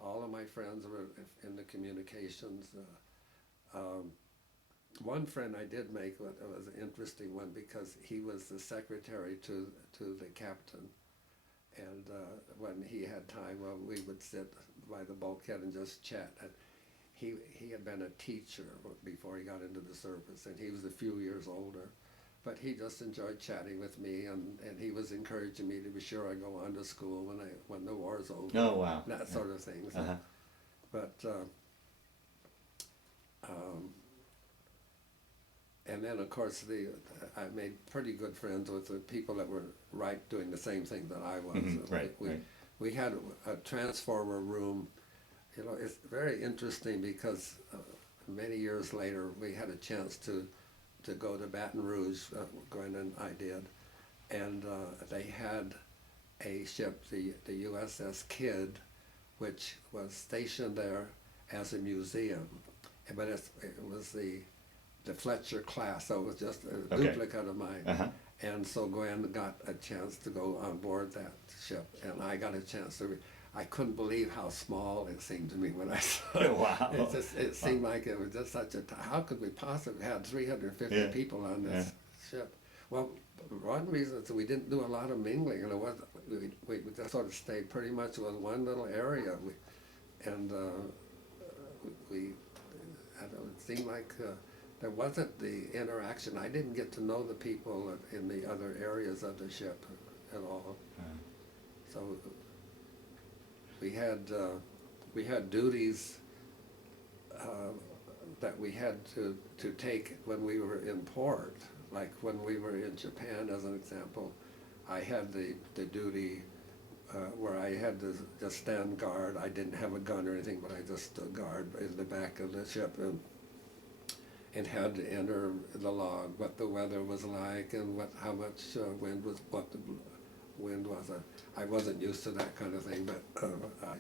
all of my friends were in the communications. One friend I did make was an interesting one because he was the secretary to the captain. And when he had time, well, we would sit by the bulkhead and just chat. And he had been a teacher before he got into the service, and he was a few years older. But he just enjoyed chatting with me, and he was encouraging me to be sure I go on to school when the war's over. Oh, wow. That Yeah. sort of thing. So, Uh-huh. but and then of course I made pretty good friends with the people that were doing the same thing that I was. Mhm. Right, right. We had a transformer room. You know, it's very interesting because many years later we had a chance to go to Baton Rouge, Gwen and I did, and they had a ship, the USS Kidd, which was stationed there as a museum, but it was the Fletcher class, so it was just a Okay. duplicate of mine. Uh-huh. And so Gwen got a chance to go on board that ship, and I got a chance to. I couldn't believe how small it seemed to me when I saw it. Wow. It seemed like it was just such a. How could we possibly have 350 Yeah. people on this ship? Well, one reason is we didn't do a lot of mingling, and we just sort of stayed pretty much with one little area, it seemed like. There wasn't the interaction. I didn't get to know the people in the other areas of the ship at all. So we had duties that we had to take when we were in port. Like when we were in Japan, as an example, I had the duty where I had to just stand guard. I didn't have a gun or anything, but I just stood guard in the back of the ship and had to enter the log, what the weather was like, and how much wind was, what the wind was. I wasn't used to that kind of thing, but I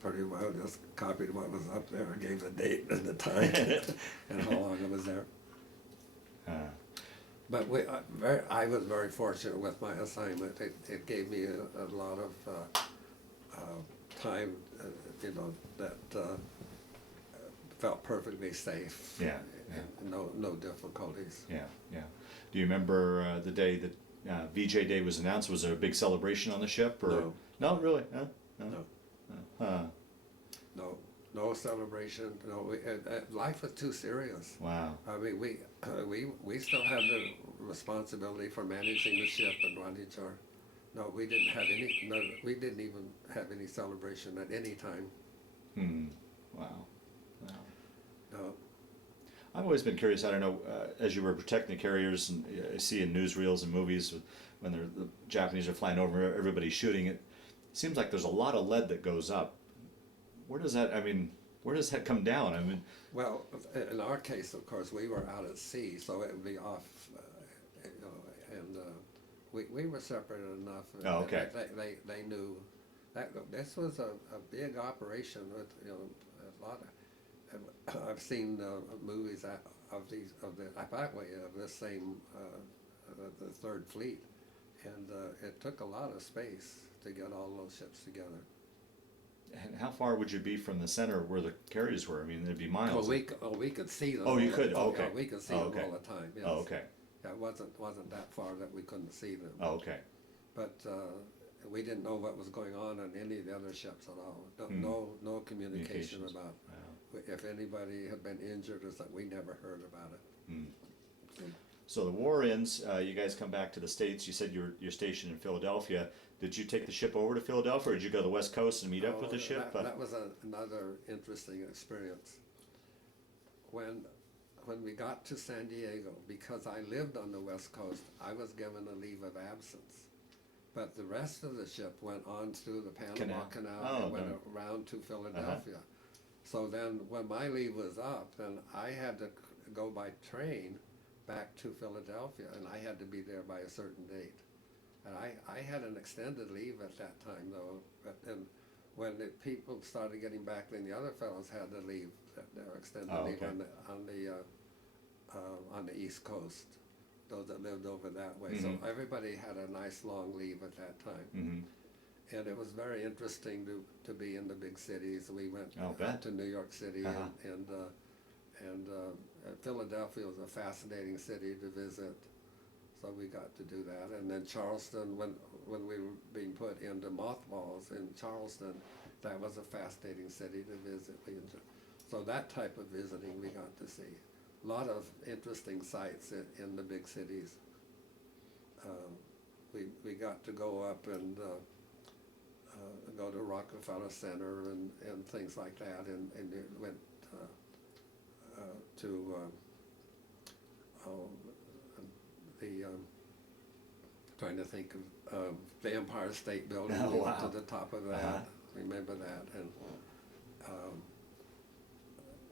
pretty well just copied what was up there, gave the date and the time, and how long I was there. But I was very fortunate with my assignment. It gave me a lot of time, that felt perfectly safe. Yeah. And no difficulties. Yeah, yeah. Do you remember the day that VJ Day was announced? Was there a big celebration on the ship? Or? No. No, really? Huh? No. No celebration. No, life was too serious. Wow. I mean, we still had the responsibility for managing the ship and running our. No, we didn't have any. No, we didn't even have any celebration at any time. Wow. No. I've always been curious. I don't know, as you were protecting the carriers, and I see in newsreels and movies when the Japanese are flying over, everybody's shooting. It seems like there's a lot of lead that goes up. Where does that come down? I mean, well, in our case, of course, we were out at sea, so it would be off, and we were separated enough. Oh, okay. They knew that this was a big operation with a lot of. I've seen movies of this same the Third Fleet, and it took a lot of space to get all those ships together. and how far would you be from the center where the carriers were? I mean, it'd be miles. We could see them. Oh, you could? Okay. Yeah, we could see Oh, them okay. all the time. Yes. Oh, okay. Yeah, it wasn't that far that we couldn't see them. Oh, okay. But we didn't know what was going on any of the other ships at all. No communication Communications. about. Wow. If anybody had been injured, or something, we never heard about it. So the war ends. You guys come back to the States. You said you're stationed in Philadelphia. Did you take the ship over to Philadelphia, or did you go to the West Coast and meet up with the ship? That was another interesting experience. When we got to San Diego, because I lived on the West Coast, I was given a leave of absence. but the rest of the ship went on through the Panama Canal. Canal Oh, and went no. around to Philadelphia. So then when my leave was up, then I had to go by train back to Philadelphia, and I had to be there by a certain date. And I had an extended leave at that time, though. And when the people started getting back, then the other fellows had to leave their extended leave okay. on the East Coast, those that lived over that way. Mhm. So everybody had a nice long leave at that time. Mm-hmm. And it was very interesting to be in the big cities. We went I'll bet. to New York City, Uh-huh. and Philadelphia was a fascinating city to visit. So we got to do that. And then Charleston, when we were being put into mothballs in Charleston, that was a fascinating city to visit. So that type of visiting we got to see. A lot of interesting sights in the big cities. We got to go up and go to Rockefeller Center and things like that, and it went to the trying to think of the Empire State Building. Oh, We went wow. to the top of that. Uh-huh. Remember that,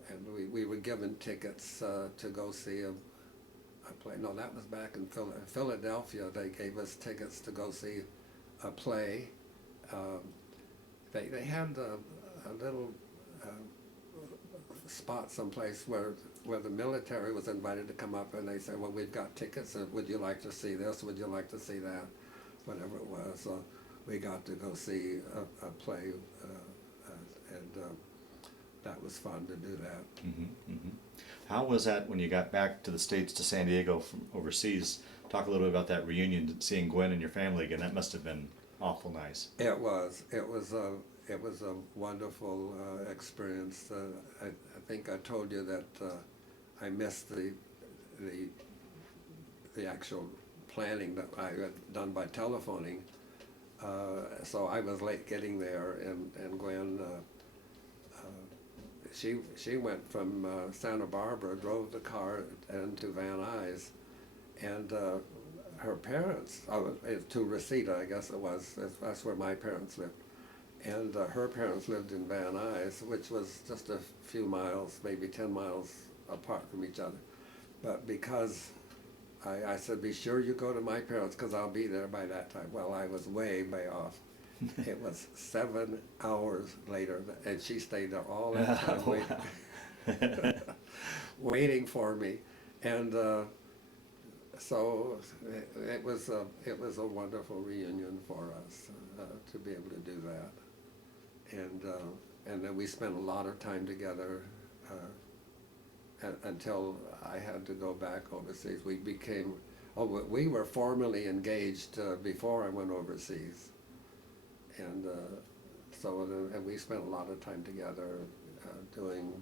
and we were given tickets to go see a play. No, that was back in Philadelphia. They gave us tickets to go see a play. They had a little spot someplace where the military was invited to come up, and they said, well, we've got tickets, would you like to see this, would you like to see that, whatever it was. So we got to go see a play, and that was fun to do that. Mm-hmm. Mm-hmm. How was that when you got back to the States, to San Diego from overseas? Talk a little bit about that reunion, seeing Gwen and your family again. That must have been awful nice. It was a wonderful experience. I think I told you that I missed the actual planning that I had done by telephoning. So I was late getting there, and Gwen, she went from Santa Barbara, drove the car into Van Nuys, and her parents, to Reseda, I guess it was, that's where my parents lived. And her parents lived in Van Nuys, which was just a few miles, maybe 10 miles apart from each other. But because I said, be sure you go to my parents, because I'll be there by that time. Well, I was way off. It was 7 hours later, and she stayed there all that time waiting for me. And so it was a wonderful reunion for us to be able to do that. And then we spent a lot of time together until I had to go back overseas. We were formally engaged before I went overseas. And and we spent a lot of time together doing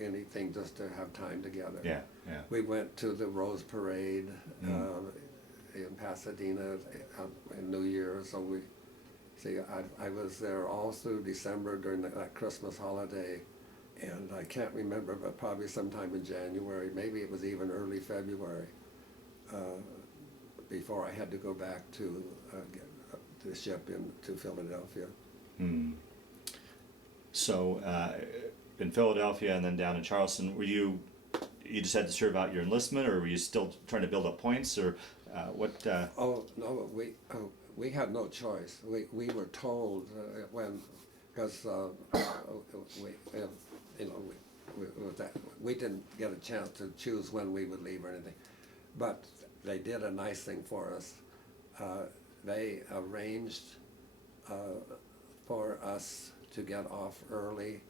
anything just to have time together. Yeah. We went to the Rose Parade in Pasadena in New Year's. So I was there all through December during that Christmas holiday, and I can't remember, but probably sometime in January, maybe it was even early February, before I had to go back to get the ship to Philadelphia. So in Philadelphia and then down in Charleston, were you just had to serve out your enlistment, or were you still trying to build up points, or what? Oh no, we had no choice. We were told because we didn't get a chance to choose when we would leave or anything, but they did a nice thing for us. They arranged for us to get off early,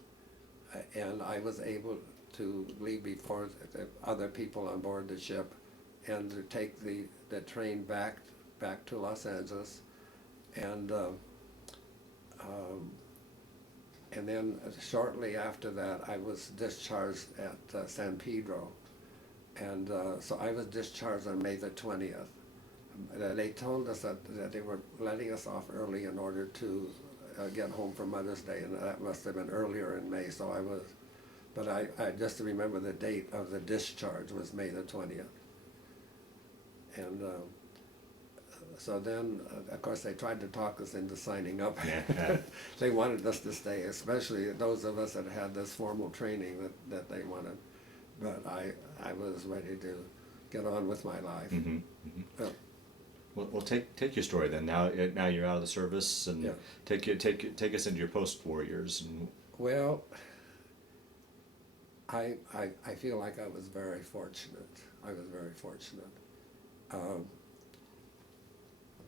and I was able to leave before the other people on board the ship, and to take the train back to Los Angeles, and then shortly after that I was discharged at San Pedro, and so I was discharged on May the 20th. They told us that they were letting us off early in order to get home for Mother's Day, and that must have been earlier in May. So but I just remember the date of the discharge was May the 20th, and so then, of course, they tried to talk us into signing up. Yeah. They wanted us to stay, especially those of us that had this formal training that they wanted. But I was ready to get on with my life. Mm-hmm. Mm-hmm. Uh, Well, take your story then. Now you're out of the service, and Yeah. take us into your post-war years. And Well, I feel like I was very fortunate. I was very fortunate.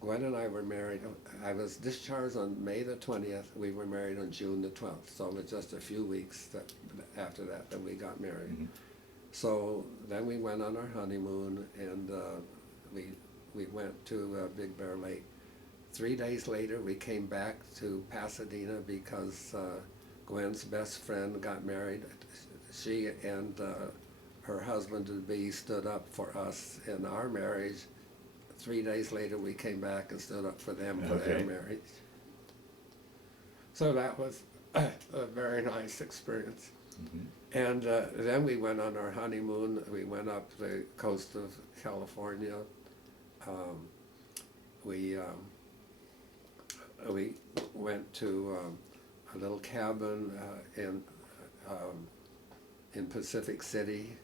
Gwen and I were married. I was discharged on May the 20th. We were married on June the 12th. So it was just a few weeks after that we got married. Mm-hmm. So then we went on our honeymoon, and we went to Big Bear Lake. 3 days later, we came back to Pasadena because Gwen's best friend got married. She and her husband-to-be stood up for us in our marriage. 3 days later, we came back and stood up for them for their Okay. marriage. So that was a very nice experience. Mm-hmm. And then we went on our honeymoon. We went up the coast of California. We went to a little cabin in Pacific City,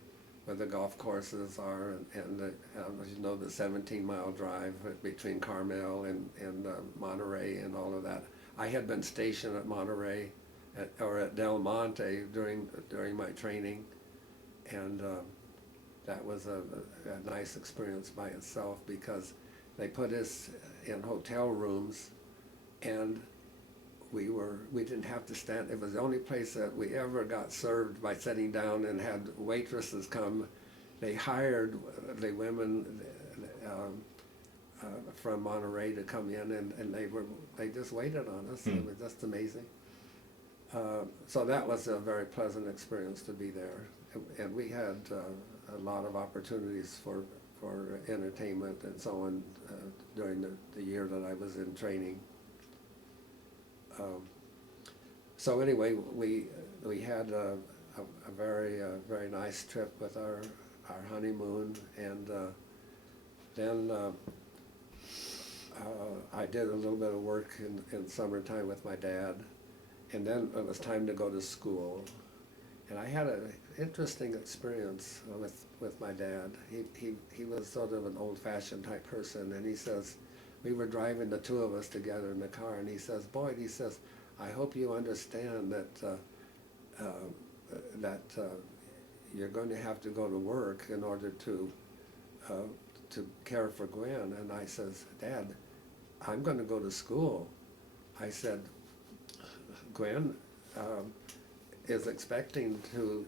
where the golf courses are, and as you know, the 17-mile drive between Carmel and Monterey and all of that. I had been stationed at Monterey or at Del Monte during my training, and that was a nice experience by itself, because they put us in hotel rooms, and we didn't have to stand. It was the only place that we ever got served by sitting down and had waitresses come. They hired the women from Monterey to come in, and they just waited on us. It was just amazing. So that was a very pleasant experience to be there, and we had a lot of opportunities for entertainment and so on during the year that I was in training. So anyway, we had a very nice trip with our honeymoon, and then I did a little bit of work in summertime with my dad, and then it was time to go to school. And I had an interesting experience with my dad. He was sort of an old-fashioned type person, and he says, we were driving, the two of us together in the car, and he says, Boyd, he says, I hope you understand that you're going to have to go to work in order to care for Gwen. And I says, Dad, I'm going to go to school. I said, Gwen is expecting to,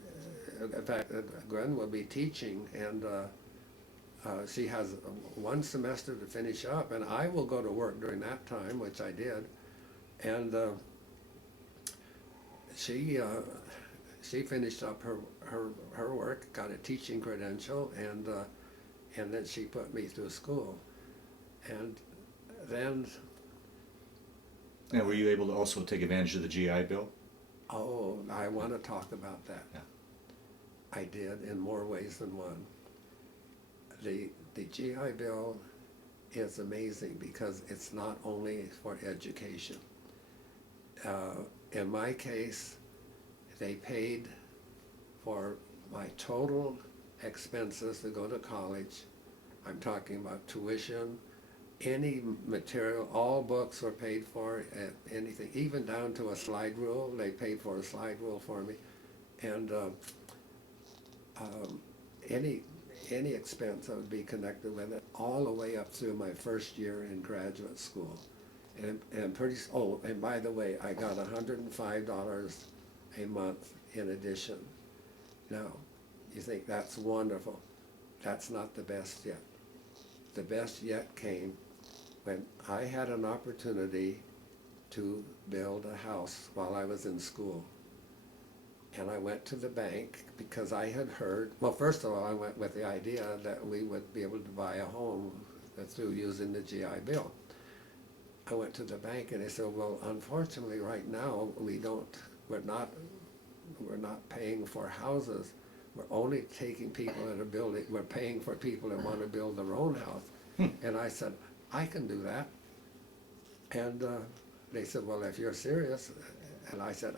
in fact, Gwen will be teaching, and she has one semester to finish up, and I will go to work during that time, which I did. And she finished up her work, got a teaching credential, and then she put me through school. And then... And were you able to also take advantage of the GI Bill? Oh, I want to talk about that. Yeah. I did, in more ways than one. The GI Bill is amazing because it's not only for education. In my case, they paid for my total expenses to go to college. I'm talking about tuition, any material, all books were paid for, anything, even down to a slide rule. They paid for a slide rule for me. And any expense that would be connected with it, all the way up through my first year in graduate school. And by the way, I got $105 a month in addition. Now, you think that's wonderful. That's not the best yet. The best yet came when I had an opportunity to build a house while I was in school. And I went to the bank because I had heard, well, first of all, I went with the idea that we would be able to buy a home through using the GI Bill. I went to the bank and they said, well, unfortunately right now we're not paying for houses. We're only taking people that are building, we're paying for people that want to build their own house. And I said, I can do that. And they said, well, if you're serious, and I said,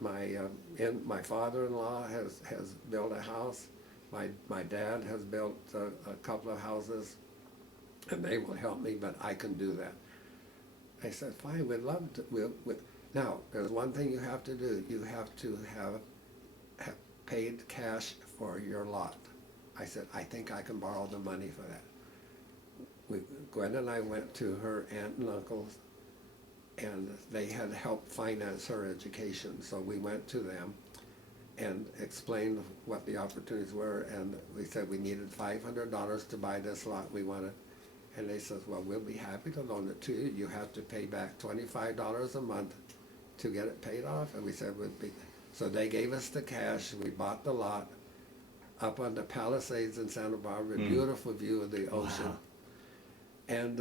my father-in-law has built a house. My dad has built a couple of houses, and they will help me, but I can do that. I said, fine, we'd love to. Now, there's one thing you have to do. You have to have paid cash for your lot. I said, I think I can borrow the money for that. Gwen and I went to her aunt and uncles, and they had helped finance her education. So we went to them and explained what the opportunities were, and we said we needed $500 to buy this lot we wanted. And they said, well, we'll be happy to loan it to you. You have to pay back $25 a month to get it paid off. And we said, we'd be. So they gave us the cash. We bought the lot up on the Palisades in Santa Barbara, beautiful view of the ocean. Wow. And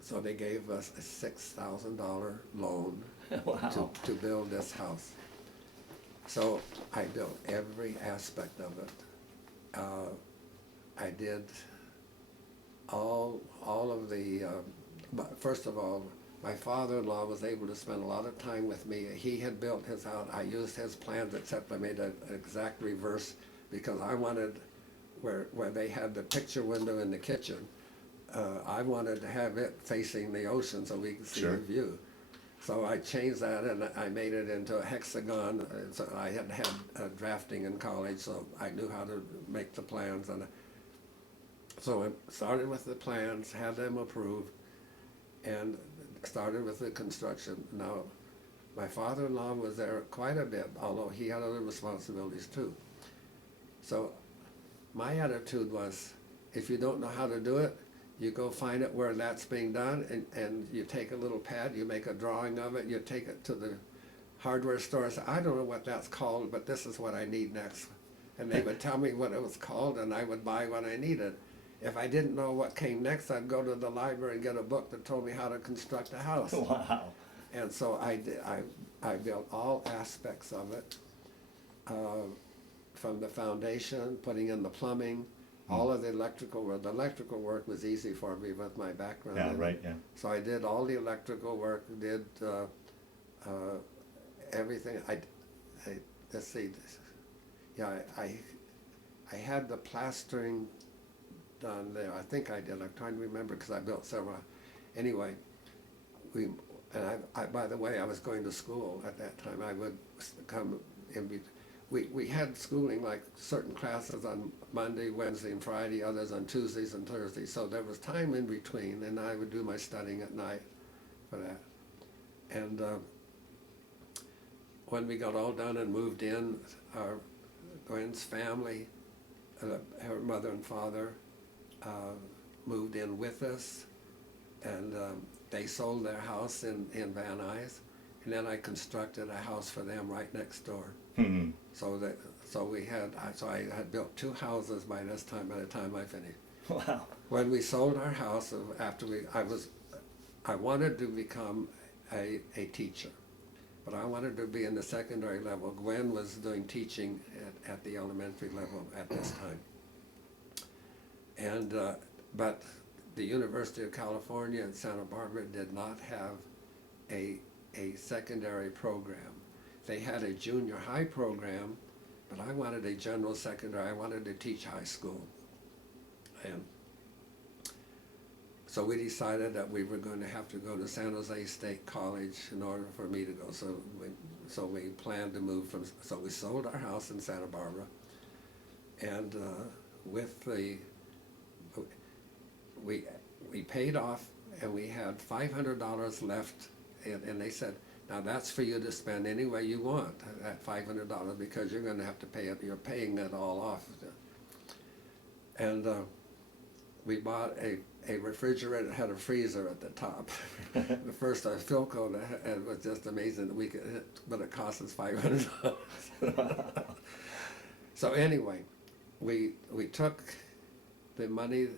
so they gave us a $6,000 loan Wow. to build this house. So I built every aspect of it. I did all of the, first of all, my father-in-law was able to spend a lot of time with me. He had built his house. I used his plans, except I made an exact reverse because I wanted, where they had the picture window in the kitchen, I wanted to have it facing the ocean so we could see Sure. the view. So I changed that and I made it into a hexagon. So I had had drafting in college, so I knew how to make the plans. And so I started with the plans, had them approved, and started with the construction. Now, my father-in-law was there quite a bit, although he had other responsibilities too. So my attitude was, if you don't know how to do it, you go find it where that's being done, and you take a little pad, you make a drawing of it, you take it to the hardware store and say, I don't know what that's called, but this is what I need next. And they would tell me what it was called, and I would buy what I needed. If I didn't know what came next, I'd go to the library and get a book that told me how to construct a house. Wow. And so I built all aspects of it, from the foundation, putting in the plumbing, all of the electrical work. The electrical work was easy for me with my background. Yeah, right, yeah. So I did all the electrical work, did everything. Let's see, yeah, I had the plastering done there. I think I did. I'm trying to remember because I built several. Anyway, by the way, I was going to school at that time. I would come in. We had schooling, like certain classes on Monday, Wednesday, and Friday, others on Tuesdays and Thursdays. So there was time in between, and I would do my studying at night for that. And when we got all done and moved in, Gwen's family, her mother and father, moved in with us, and they sold their house in Van Nuys, and then I constructed a house for them right next door. Hmm. So I had built 2 houses by this time. By the time I finished, Wow. when we sold our house, I wanted to become a teacher, but I wanted to be in the secondary level. Gwen was doing teaching at the elementary level at this time, and but the University of California in Santa Barbara did not have a secondary program. They had a junior high program, but I wanted a general secondary. I wanted to teach high school. And so we decided that we were going to have to go to San Jose State College in order for me to go. So we planned to move so we sold our house in Santa Barbara, and we paid off, and we had $500 left, and they said, now that's for you to spend any way you want, that $500, because you're going to have to pay it. You're paying it all off. And we bought a refrigerator that had a freezer at the top. The first Philco, it was just amazing that we could, but it cost us $500. So anyway, we took the money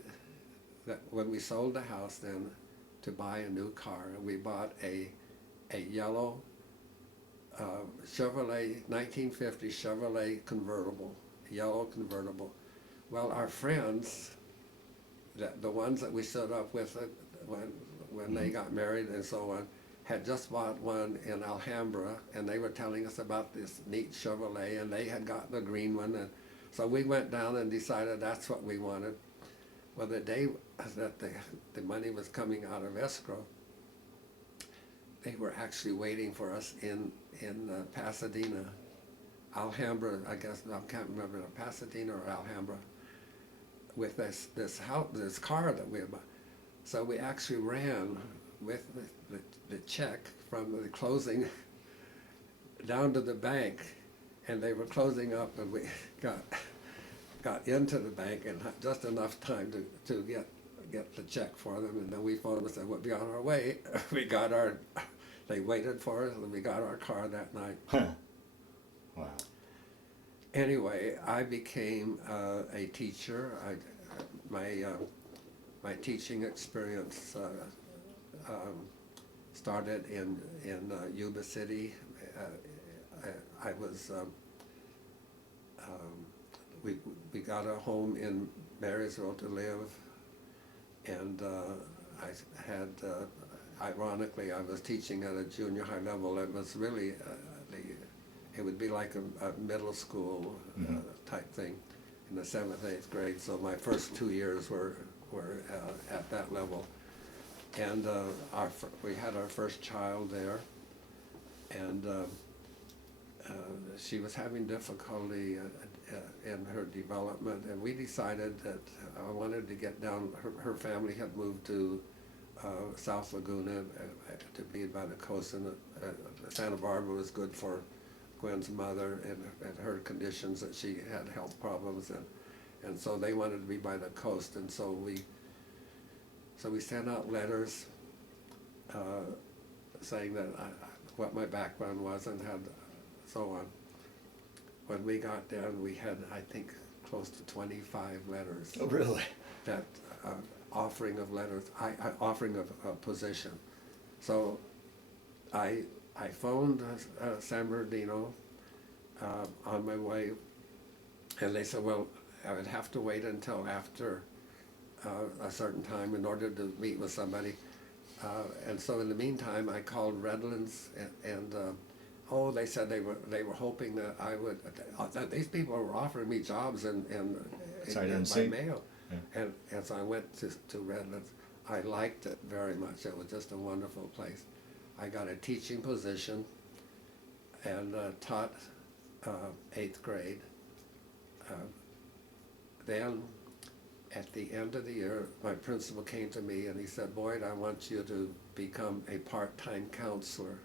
that when we sold the house then to buy a new car, and we bought a yellow Chevrolet, 1950 Chevrolet convertible, yellow convertible. Well, our friends the ones that we stood up with when they got married and so on, had just bought one in Alhambra, and they were telling us about this neat Chevrolet, and they had got the green one, and so we went down and decided that's what we wanted. Well, the day that the money was coming out of escrow, they were actually waiting for us in Pasadena, Alhambra, I guess, I can't remember, Pasadena or Alhambra, with this car that we had bought. So we actually ran with the check from the closing down to the bank, and they were closing up, and we got into the bank and had just enough time to get the check for them, and then we phoned and said we'll be on our way. They waited for us, and we got our car that night. Huh. Wow. Anyway, I became a teacher. My teaching experience started in Yuba City. I was we got a home in Marysville to live, and I had ironically I was teaching at a junior high level. It was really it would be like a middle school type thing in the 7th, 8th grade. So my first 2 years were at that level, and we had our first child there, and she was having difficulty in her development, and we decided that I wanted to get down. Her family had moved to South Laguna to be by the coast, and Santa Barbara was good for Gwen's mother and her conditions, that she had health problems, and so they wanted to be by the coast, and so we sent out letters saying that what my background was and had so on. When we got there, we had, I think, close to 25 letters. Oh, really? That offering of letters, offering of a position. So I phoned San Bernardino on my way, and they said, well, I would have to wait until after a certain time in order to meet with somebody. And so in the meantime, I called Redlands, and they said they were hoping that I would. That these people were offering me jobs in by mail, yeah. And so I went to Redlands. I liked it very much. It was just a wonderful place. I got a teaching position and taught 8th grade. Then, at the end of the year, my principal came to me and he said, Boyd, I want you to become a part-time counselor.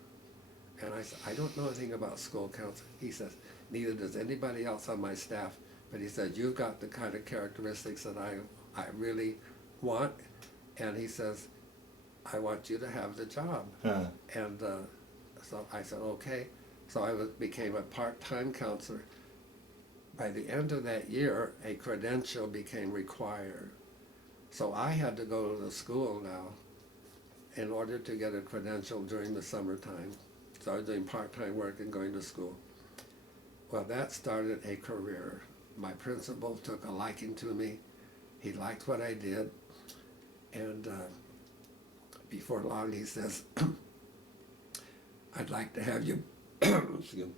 And I said, I don't know anything about school counseling. He says, neither does anybody else on my staff. But he said, you've got the kind of characteristics that I really want. And he says, I want you to have the job. Huh. And so I said, okay. So I became a part-time counselor. By the end of that year, a credential became required. So I had to go to the school now in order to get a credential during the summertime. So I was doing part-time work and going to school. Well, that started a career. My principal took a liking to me. He liked what I did. And before long, he says, I'd like to have you, excuse me.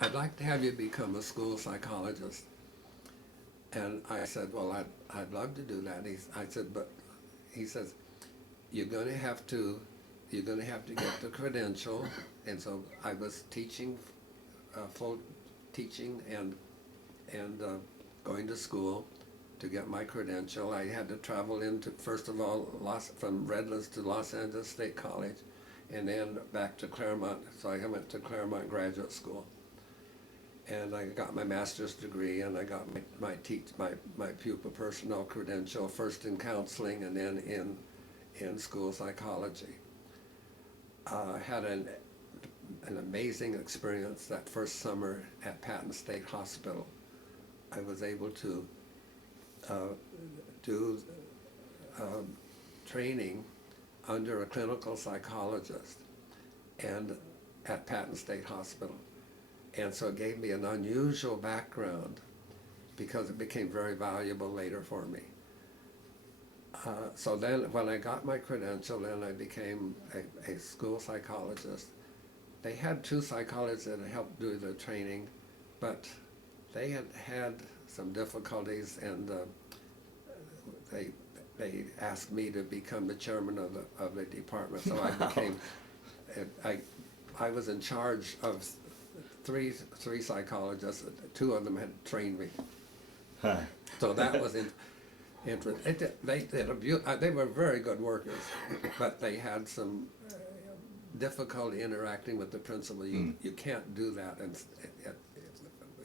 I'd like to have you become a school psychologist. And I said, well, I'd love to do that. I said, but he says, you're going to have to get the credential. And so I was teaching, full teaching and going to school to get my credential. I had to travel first of all, from Redlands to Los Angeles State College, and then back to Claremont. So I went to Claremont Graduate School. And I got my master's degree, and I got my pupil personnel credential, first in counseling and then in school psychology. I had an amazing experience that first summer at Patton State Hospital. I was able to do training under a clinical psychologist and at Patton State Hospital. And so it gave me an unusual background because it became very valuable later for me. So then when I got my credential, then I became a school psychologist. They had two psychologists that helped do the training, but they had some difficulties, and they asked me to become the chairman of the department. So I became, I was in charge of three psychologists. Two of them had trained me. Huh. So that was interesting. They were very good workers, but they had some difficulty interacting with the principal. You can't do that, and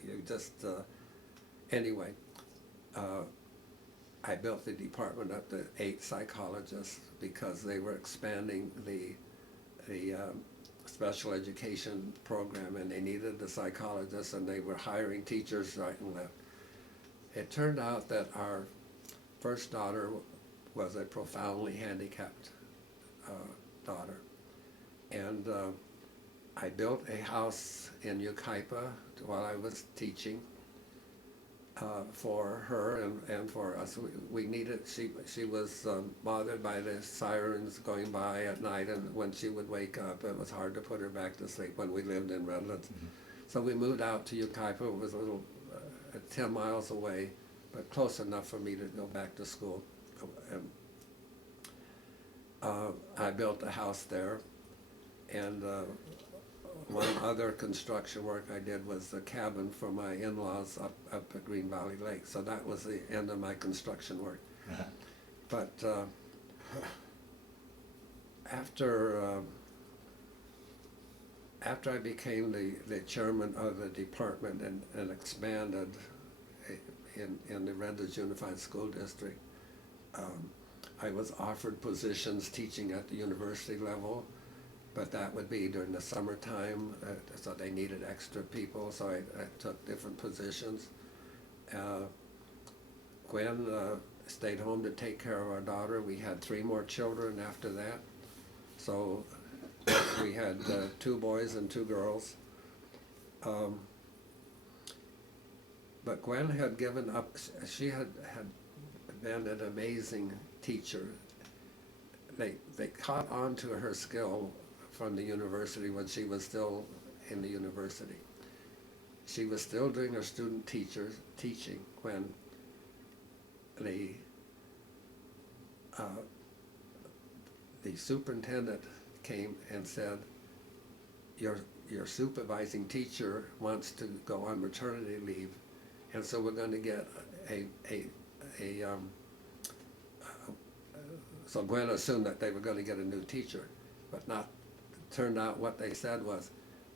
you just anyway. I built the department up to 8 psychologists because they were expanding the special education program, and they needed the psychologists, and they were hiring teachers right and left. It turned out that our first daughter was a profoundly handicapped daughter, and I built a house in Yucaipa while I was teaching for her and for us. We needed, she was bothered by the sirens going by at night, and when she would wake up, it was hard to put her back to sleep when we lived in Redlands. So we moved out to Yucaipa. It was a little 10 miles away, but close enough for me to go back to school. And I built a house there, and one other construction work I did was a cabin for my in-laws up at Green Valley Lake. So that was the end of my construction work. But after I became the chairman of the department and expanded in the Redlands Unified School District, I was offered positions teaching at the university level, but that would be during the summertime, so they needed extra people, so I took different positions. Gwen stayed home to take care of our daughter. We had 3 more children after that, so we had 2 boys and 2 girls. But Gwen had given up. She had been an amazing teacher. They caught on to her skill from the university when she was still in the university. She was still doing her student teaching when the superintendent came and said, your supervising teacher wants to go on maternity leave, and so we're going to get so Gwen assumed that they were going to get a new teacher, but not. Turned out what they said was,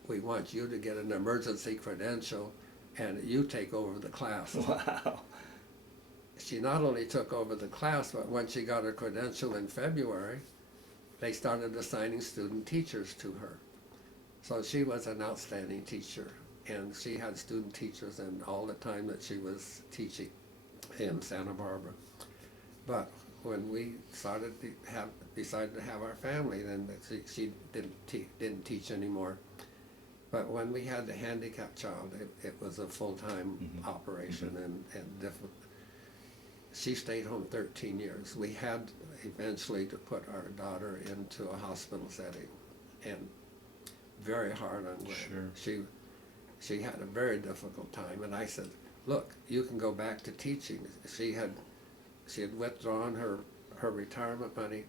we want you to get an emergency credential and you take over the class. Wow. She not only took over the class, but when she got her credential in February, they started assigning student teachers to her. So she was an outstanding teacher, and she had student teachers in all the time that she was teaching in Santa Barbara. But when we decided to have our family, then she didn't teach anymore. But when we had the handicapped child, it was a full-time operation, and different. She stayed home 13 years. We had eventually to put our daughter into a hospital setting, and very hard on Gwen. Sure. She had a very difficult time, and I said, look, you can go back to teaching. She had withdrawn her retirement money,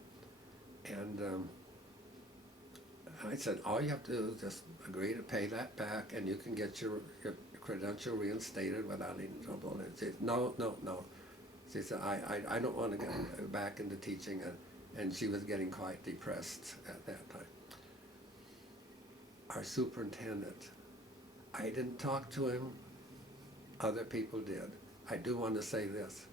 and I said, all you have to do is just agree to pay that back, and you can get your credential reinstated without any trouble. And she said, no. She said, I don't want to get back into teaching, and she was getting quite depressed at that time. Our superintendent, I didn't talk to him, other people did. I do want to say this.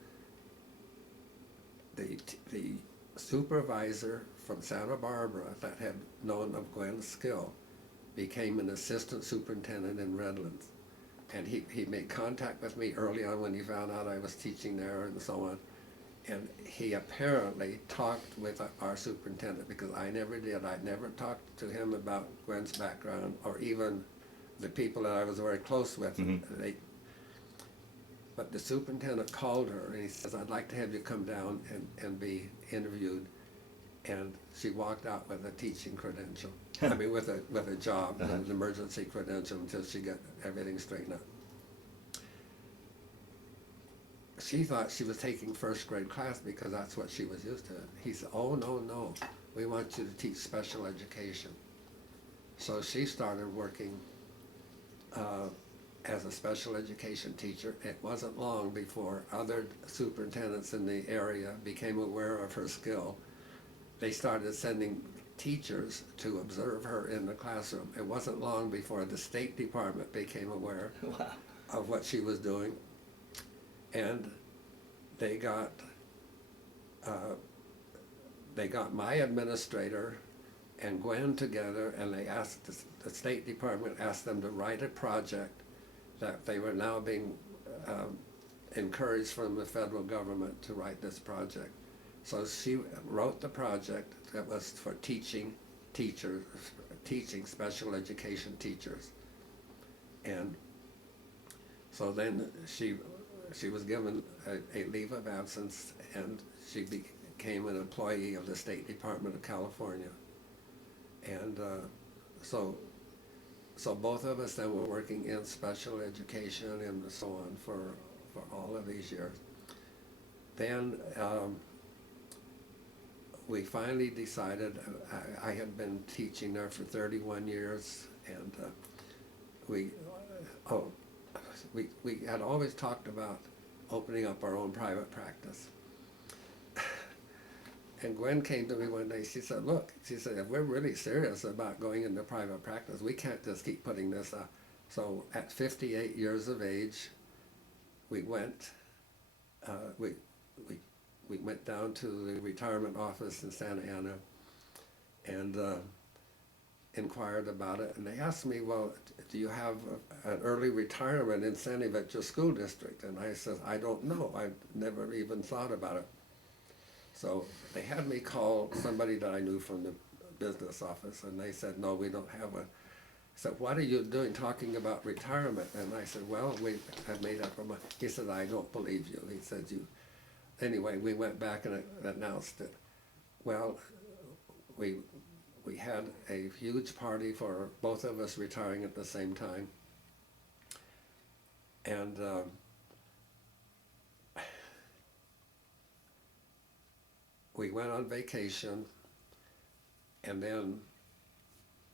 The supervisor from Santa Barbara that had known of Gwen's skill became an assistant superintendent in Redlands. And he made contact with me early on when he found out I was teaching there and so on. And he apparently talked with our superintendent, because I never did. I'd never talked to him about Gwen's background or even the people that I was very close with, but the superintendent called her and he says, I'd like to have you come down and be interviewed. And she walked out with a teaching credential. I mean, with a job, an emergency credential, until she got everything straightened out. She thought she was taking first grade class because that's what she was used to. He said, oh, no, we want you to teach special education. So she started working as a special education teacher. It wasn't long before other superintendents in the area became aware of her skill. They started sending teachers to observe her in the classroom. It wasn't long before the State Department became aware of what she was doing. And they got my administrator and Gwen together, and they asked the State Department asked them to write a project that they were now being encouraged from the federal government to write this project. So she wrote the project that was for teaching special education teachers. And so then she was given a leave of absence, and she became an employee of the State Department of California. And so both of us then were working in special education and so on for all of these years. Then we finally decided, I had been teaching there for 31 years, and we had always talked about opening up our own private practice. And Gwen came to me one day, she said, look, she said, if we're really serious about going into private practice, we can't just keep putting this up. So at 58 years of age, we went, we went down to the retirement office in Santa Ana and inquired about it. And they asked me, well, do you have an early retirement incentive at your school district? And I said, I don't know. I've never even thought about it. So they had me call somebody that I knew from the business office, and they said, no, we don't have one. I said, what are you doing talking about retirement? And I said, well, we have made up our mind. He said, I don't believe you. He said, anyway, we went back and announced it. Well, we had a huge party for both of us retiring at the same time. And we went on vacation, and then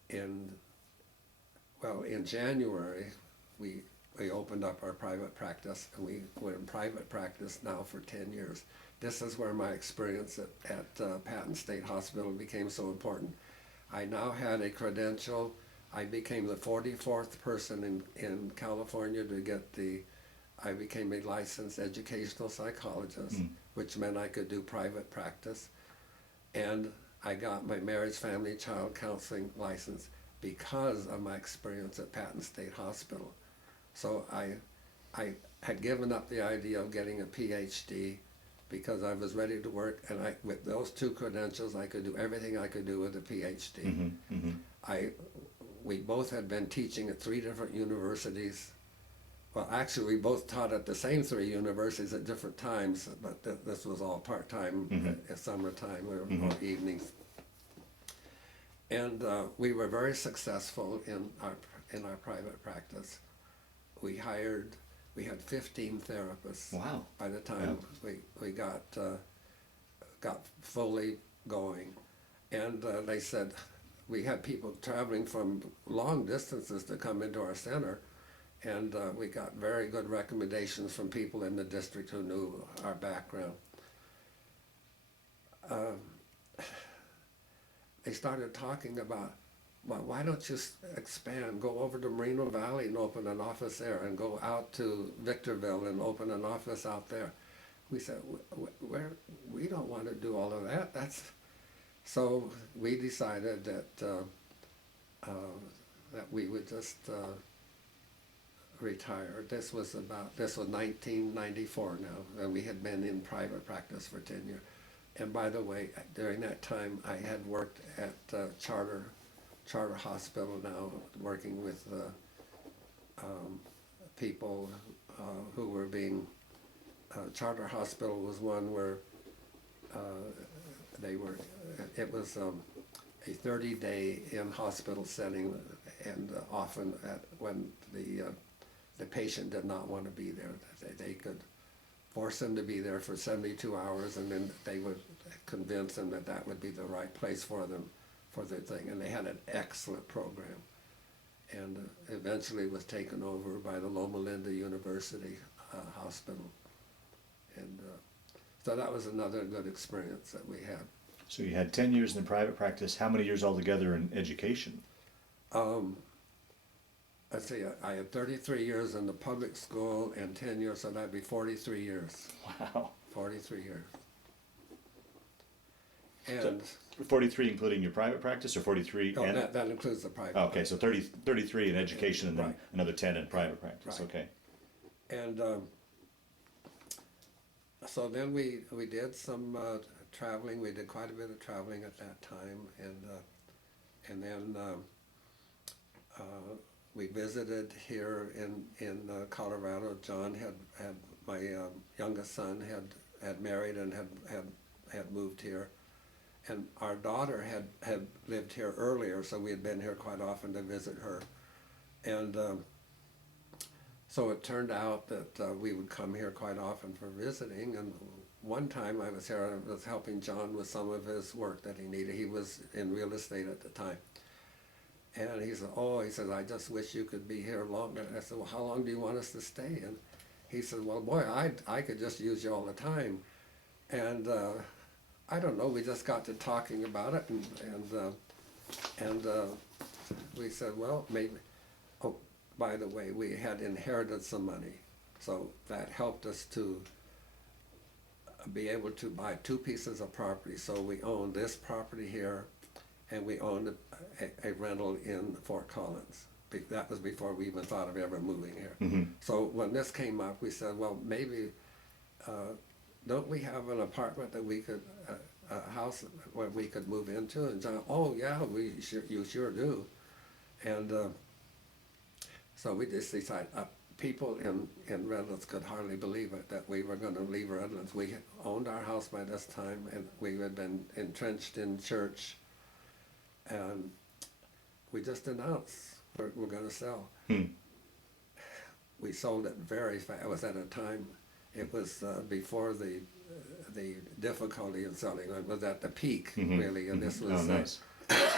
in January, we opened up our private practice, and we were in private practice now for 10 years. This is where my experience at Patton State Hospital became so important. I now had a credential. I became the 44th person in California to get I became a licensed educational psychologist, which meant I could do private practice. And I got my marriage, family, child counseling license because of my experience at Patton State Hospital. So I had given up the idea of getting a PhD because I was ready to work, and with those two credentials, I could do everything I could do with a PhD. We both had been teaching at 3 different universities. Well, actually, we both taught at the same 3 universities at different times, but this was all part-time at summertime or evenings. And we were very successful in our private practice. We had 15 therapists. Wow. By the time we got fully going. And they said, we had people traveling from long distances to come into our center, and we got very good recommendations from people in the district who knew our background. They started talking about, well, why don't you expand, go over to Moreno Valley and open an office there, and go out to Victorville and open an office out there. We said, we don't want to do all of that. So we decided that we would just retire. This was 1994 now, and we had been in private practice for 10 years. And by the way, during that time, I had worked at Charter Hospital now, working with people who were being, Charter Hospital was one where it was a 30-day in-hospital setting, and often when the patient did not want to be there, they could force them to be there for 72 hours, and then they would convince them that that would be the right place for them for their thing. And they had an excellent program, and eventually was taken over by the Loma Linda University Hospital. And so that was another good experience that we had. So you had 10 years in private practice. How many years altogether in education? Let's see, I had 33 years in the public school and 10 years, so that'd be 43 years. Wow. 43 years. So And 43 including your private practice, or 43? oh, that includes the private. Oh, okay, so 33 in education and then Right. another 10 in private practice. Right. Okay. And so then we did some traveling. We did quite a bit of traveling at that time, and then we visited here in Colorado. John had my youngest son had married and had moved here, and our daughter had lived here earlier, so we had been here quite often to visit her, and so it turned out that we would come here quite often for visiting. And one time I was here, I was helping John with some of his work that he needed. He was in real estate at the time. And he said, I just wish you could be here longer. I said, well, how long do you want us to stay? And he said, well, boy, I could just use you all the time. And I don't know, we just got to talking about it, and we said, well, maybe. Oh, by the way, we had inherited some money, so that helped us to be able to buy 2 pieces of property. So we owned this property here, and we owned a rental in Fort Collins. That was before we even thought of ever moving here. Mm-hmm. So when this came up, we said, well, maybe, don't we have an apartment that we could, a house where we could move into? And John, oh yeah, you sure do. And so we just decided, people in Redlands could hardly believe it, that we were going to leave Redlands. We had owned our house by this time, and we had been entrenched in church, and we just announced we're going to sell. We sold it very fast. It was at a time, it was before the difficulty in selling. It was at the peak, really, and this was nice.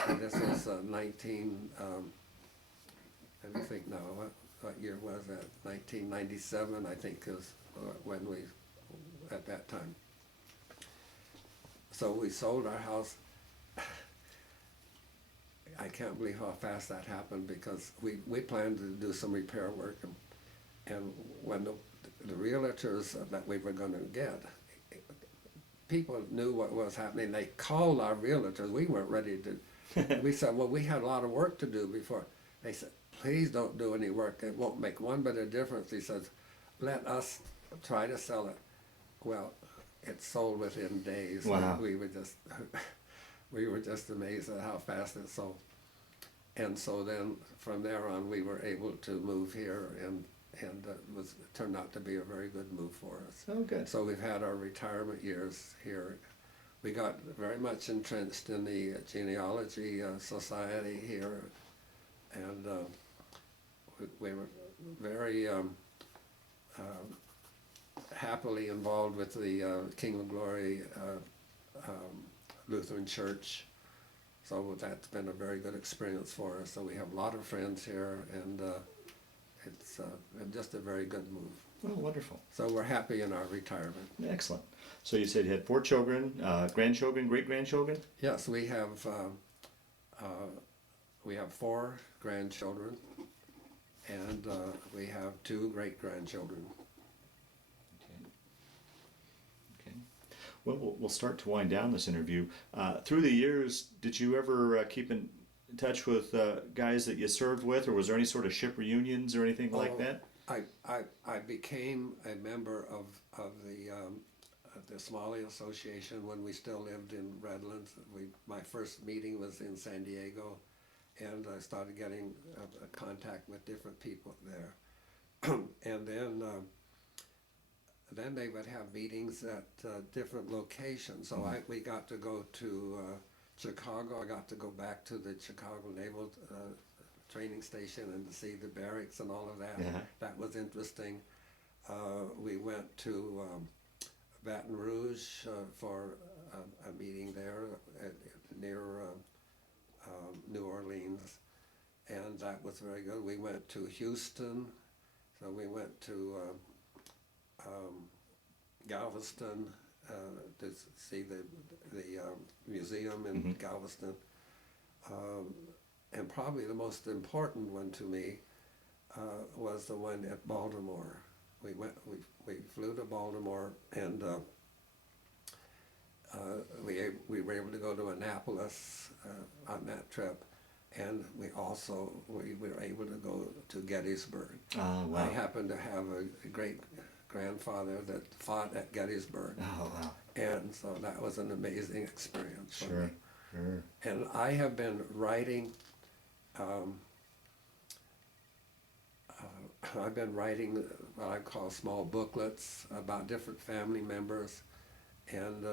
And this was 19. Let me think now. What year was that? 1997, I think, is when we, at that time. So we sold our house. I can't believe how fast that happened, because we planned to do some repair work, and when the realtors that we were going to get, people knew what was happening. They called our realtors. We weren't ready to. We said, well, we had a lot of work to do before. They said, please don't do any work. It won't make one bit of difference. He says, let us try to sell it. Well, it sold within days. Wow. We were just amazed at how fast it sold. And so then from there on, we were able to move here, and it turned out to be a very good move for us. Oh, good. So we've had our retirement years here. We got very much entrenched in the genealogy society here, and we were very happily involved with the King of Glory Lutheran Church. So that's been a very good experience for us. So we have a lot of friends here, and it's been just a very good move. Oh, wonderful. So we're happy in our retirement. Excellent. So you said you had 4 children, grandchildren, great-grandchildren? Yes, we have 4 grandchildren, and we have 2 great-grandchildren. Okay. Well, we'll start to wind down this interview. Through the years, did you ever keep in touch with guys that you served with, or was there any sort of ship reunions or anything like that? I became a member of the Smalley Association when we still lived in Redlands. My first meeting was in San Diego, and I started getting contact with different people there. And then they would have meetings at different locations. So we got to go to Chicago. I got to go back to the Chicago Naval Training Station and to see the barracks and all of that. Yeah. That was interesting. We went to Baton Rouge for a meeting there near New Orleans, and that was very good. We went to Houston, so we went to Galveston to see the museum in Galveston, and probably the most important one to me was the one at Baltimore. We flew to Baltimore, and we were able to go to Annapolis on that trip, and we were able to go to Gettysburg. Oh, wow. I happened to have a great grandfather that fought at Gettysburg. Oh, wow. And so that was an amazing experience for me. Sure. And I have been writing, what I call small booklets about different family members, and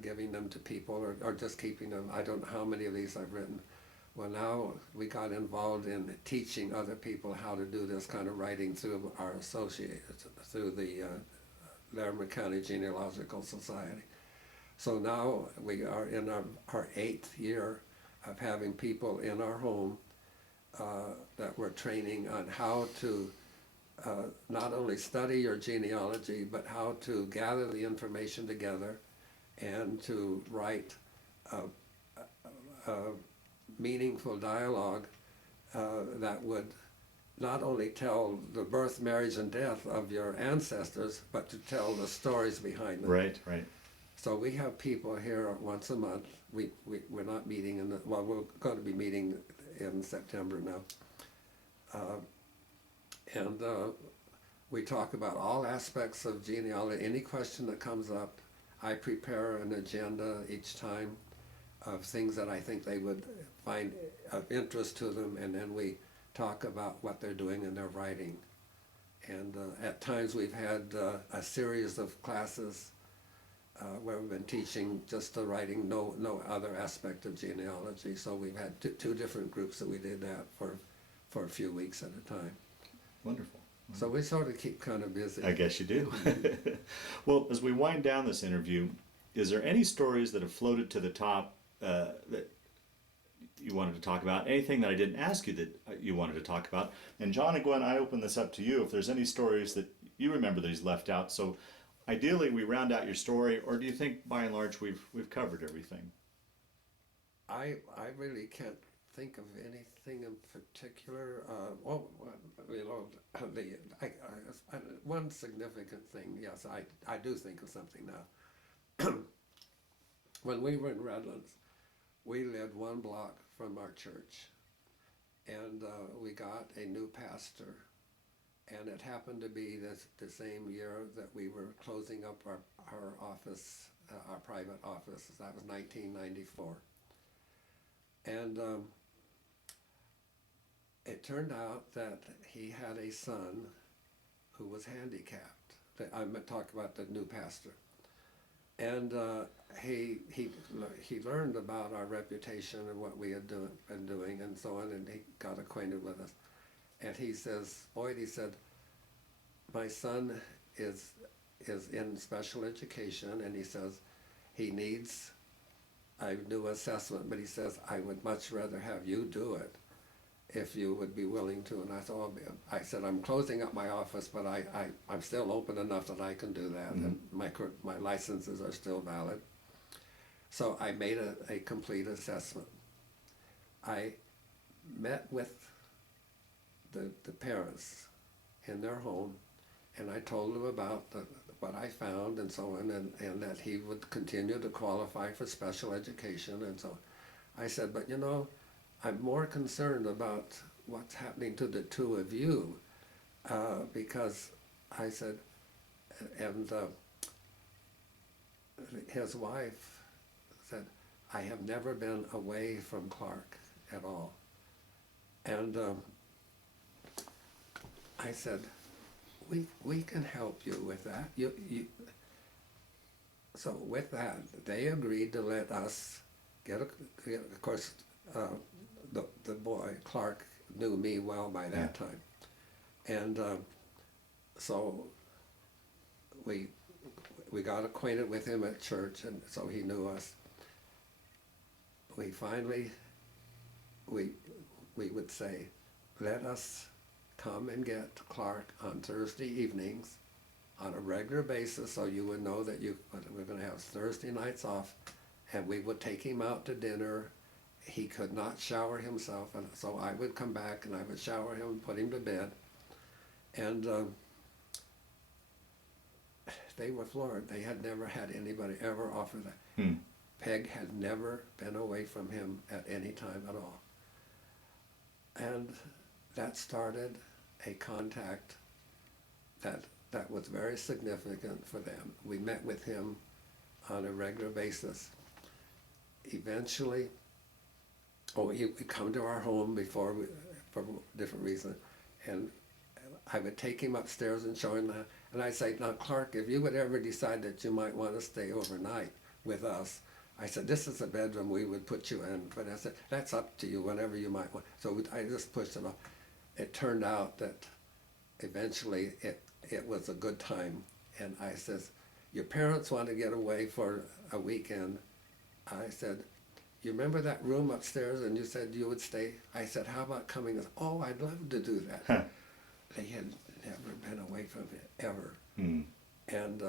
giving them to people, or just keeping them. I don't know how many of these I've written. Well, now we got involved in teaching other people how to do this kind of writing through our associates, through the Larimer County Genealogical Society. So now we are in our 8th year of having people in our home that we're training on how to not only study your genealogy, but how to gather the information together and to write meaningful dialogue that would not only tell the birth, marriage, and death of your ancestors, but to tell the stories behind them. Right. So we have people here once a month. We're not meeting we're going to be meeting in September now. And we talk about all aspects of genealogy. Any question that comes up, I prepare an agenda each time of things that I think they would find of interest to them, and then we talk about what they're doing in their writing. And at times we've had a series of classes where we've been teaching just the writing, no other aspect of genealogy. So we've had two different groups that we did that for a few weeks at a time. Wonderful. So we sort of keep kind of busy. I guess you do. Well, as we wind down this interview, is there any stories that have floated to the top that you wanted to talk about? Anything that I didn't ask you that you wanted to talk about? And John and Gwen, I open this up to you. If there's any stories that you remember that he's left out. So ideally we round out your story, or do you think by and large we've covered everything? I really can't think of anything in particular. One significant thing, yes, I do think of something now. When we were in Redlands, we lived one block from our church, and we got a new pastor, and it happened to be the same year that we were closing up our office, our private office. That was 1994. And it turned out that he had a son who was handicapped. I'm talking about the new pastor. And he learned about our reputation and what we had been doing and so on, and he got acquainted with us. And he says, Boyd, he said, my son is in special education, and he says he needs a new assessment, but he says, I would much rather have you do it if you would be willing to. And I said, I'm closing up my office, but I'm still open enough that I can do that, and my licenses are still valid. So I made a complete assessment. I met with the parents in their home, and I told them about what I found and so on, and that he would continue to qualify for special education and so on. I said, but I'm more concerned about what's happening to the two of you, because I said, and his wife said, I have never been away from Clark at all. And I said, we can help you with that. So with that, they agreed to let us of course, the boy, Clark, knew me well by that time. And so we got acquainted with him at church, and so he knew us. We finally, we would say, let us come and get Clark on Thursday evenings on a regular basis, so you would know that we're going to have Thursday nights off, and we would take him out to dinner. He could not shower himself, and so I would come back and I would shower him and put him to bed. And they were floored. They had never had anybody ever offer that. Peg had never been away from him at any time at all. And that started a contact that was very significant for them. We met with him on a regular basis. Eventually, he would come to our home for different reasons, and I would take him upstairs and show him that. And I'd say, now Clark, if you would ever decide that you might want to stay overnight with us, I said, this is the bedroom we would put you in. But I said, that's up to you, whenever you might want. So I just pushed it off. It turned out that eventually it was a good time. And I says, your parents want to get away for a weekend. I said, you remember that room upstairs and you said you would stay? I said, how about coming? Oh, I'd love to do that. Huh. They had never been away from it, ever. And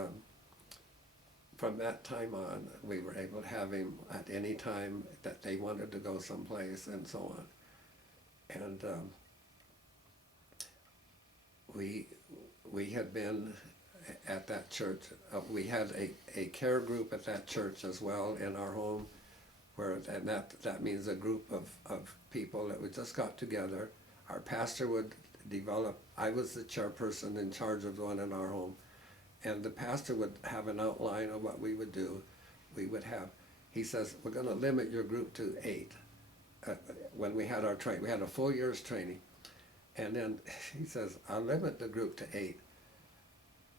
from that time on, we were able to have him at any time that they wanted to go someplace and so on. And we had been at that church. We had a care group at that church as well in our home, and that means a group of people that we just got together. Our pastor would develop, I was the chairperson in charge of the one in our home, and the pastor would have an outline of what we would do. He says, we're going to limit your group to 8. When we had our training, we had a full year's training, and then he says, I'll limit the group to 8.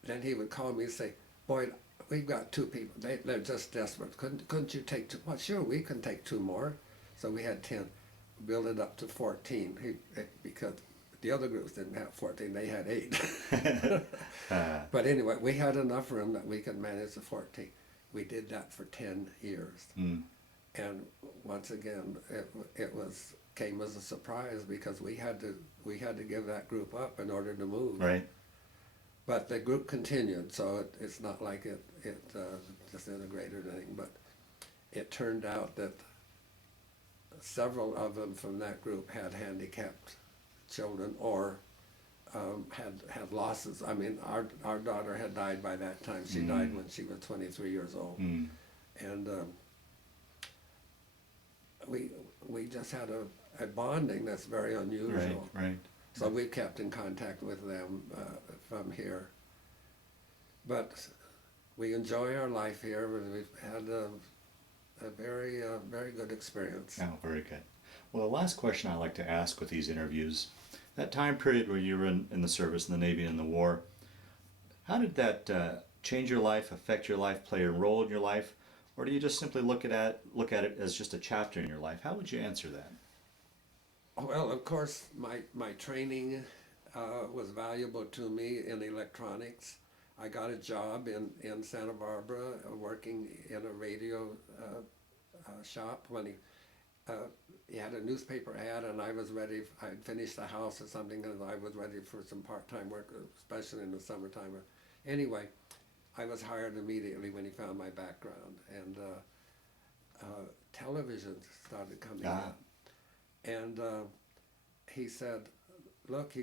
Then he would call me and say, Boyd, we've got 2 people. They're just desperate. Couldn't you take 2? Well, sure, we can take 2 more. So we had 10. Build it up to 14 because the other groups didn't have 14. They had 8. But anyway, we had enough room that we could manage the 14. We did that for 10 years. And once again, it came as a surprise because we had to give that group up in order to move. Right. But the group continued, so it's not like it disintegrated or anything. But it turned out that several of them from that group had handicapped children or had losses. I mean, our daughter had died by that time. She died when she was 23 years old. And we just had a bonding that's very unusual. Right. So we kept in contact with them from here. But we enjoy our life here, and we've had a very good experience. Oh, very good. Well, the last question I like to ask with these interviews, that time period where you were in the service, in the Navy, and the war, how did that change your life, affect your life, play a role in your life, or do you just simply look at it as just a chapter in your life? How would you answer that? Well, of course, my training was valuable to me in electronics. I got a job in Santa Barbara working in a radio shop when he had a newspaper ad, and I was ready. I'd finished the house or something, and I was ready for some part-time work, especially in the summertime. Anyway, I was hired immediately when he found my background, and television started coming out. And he said, look,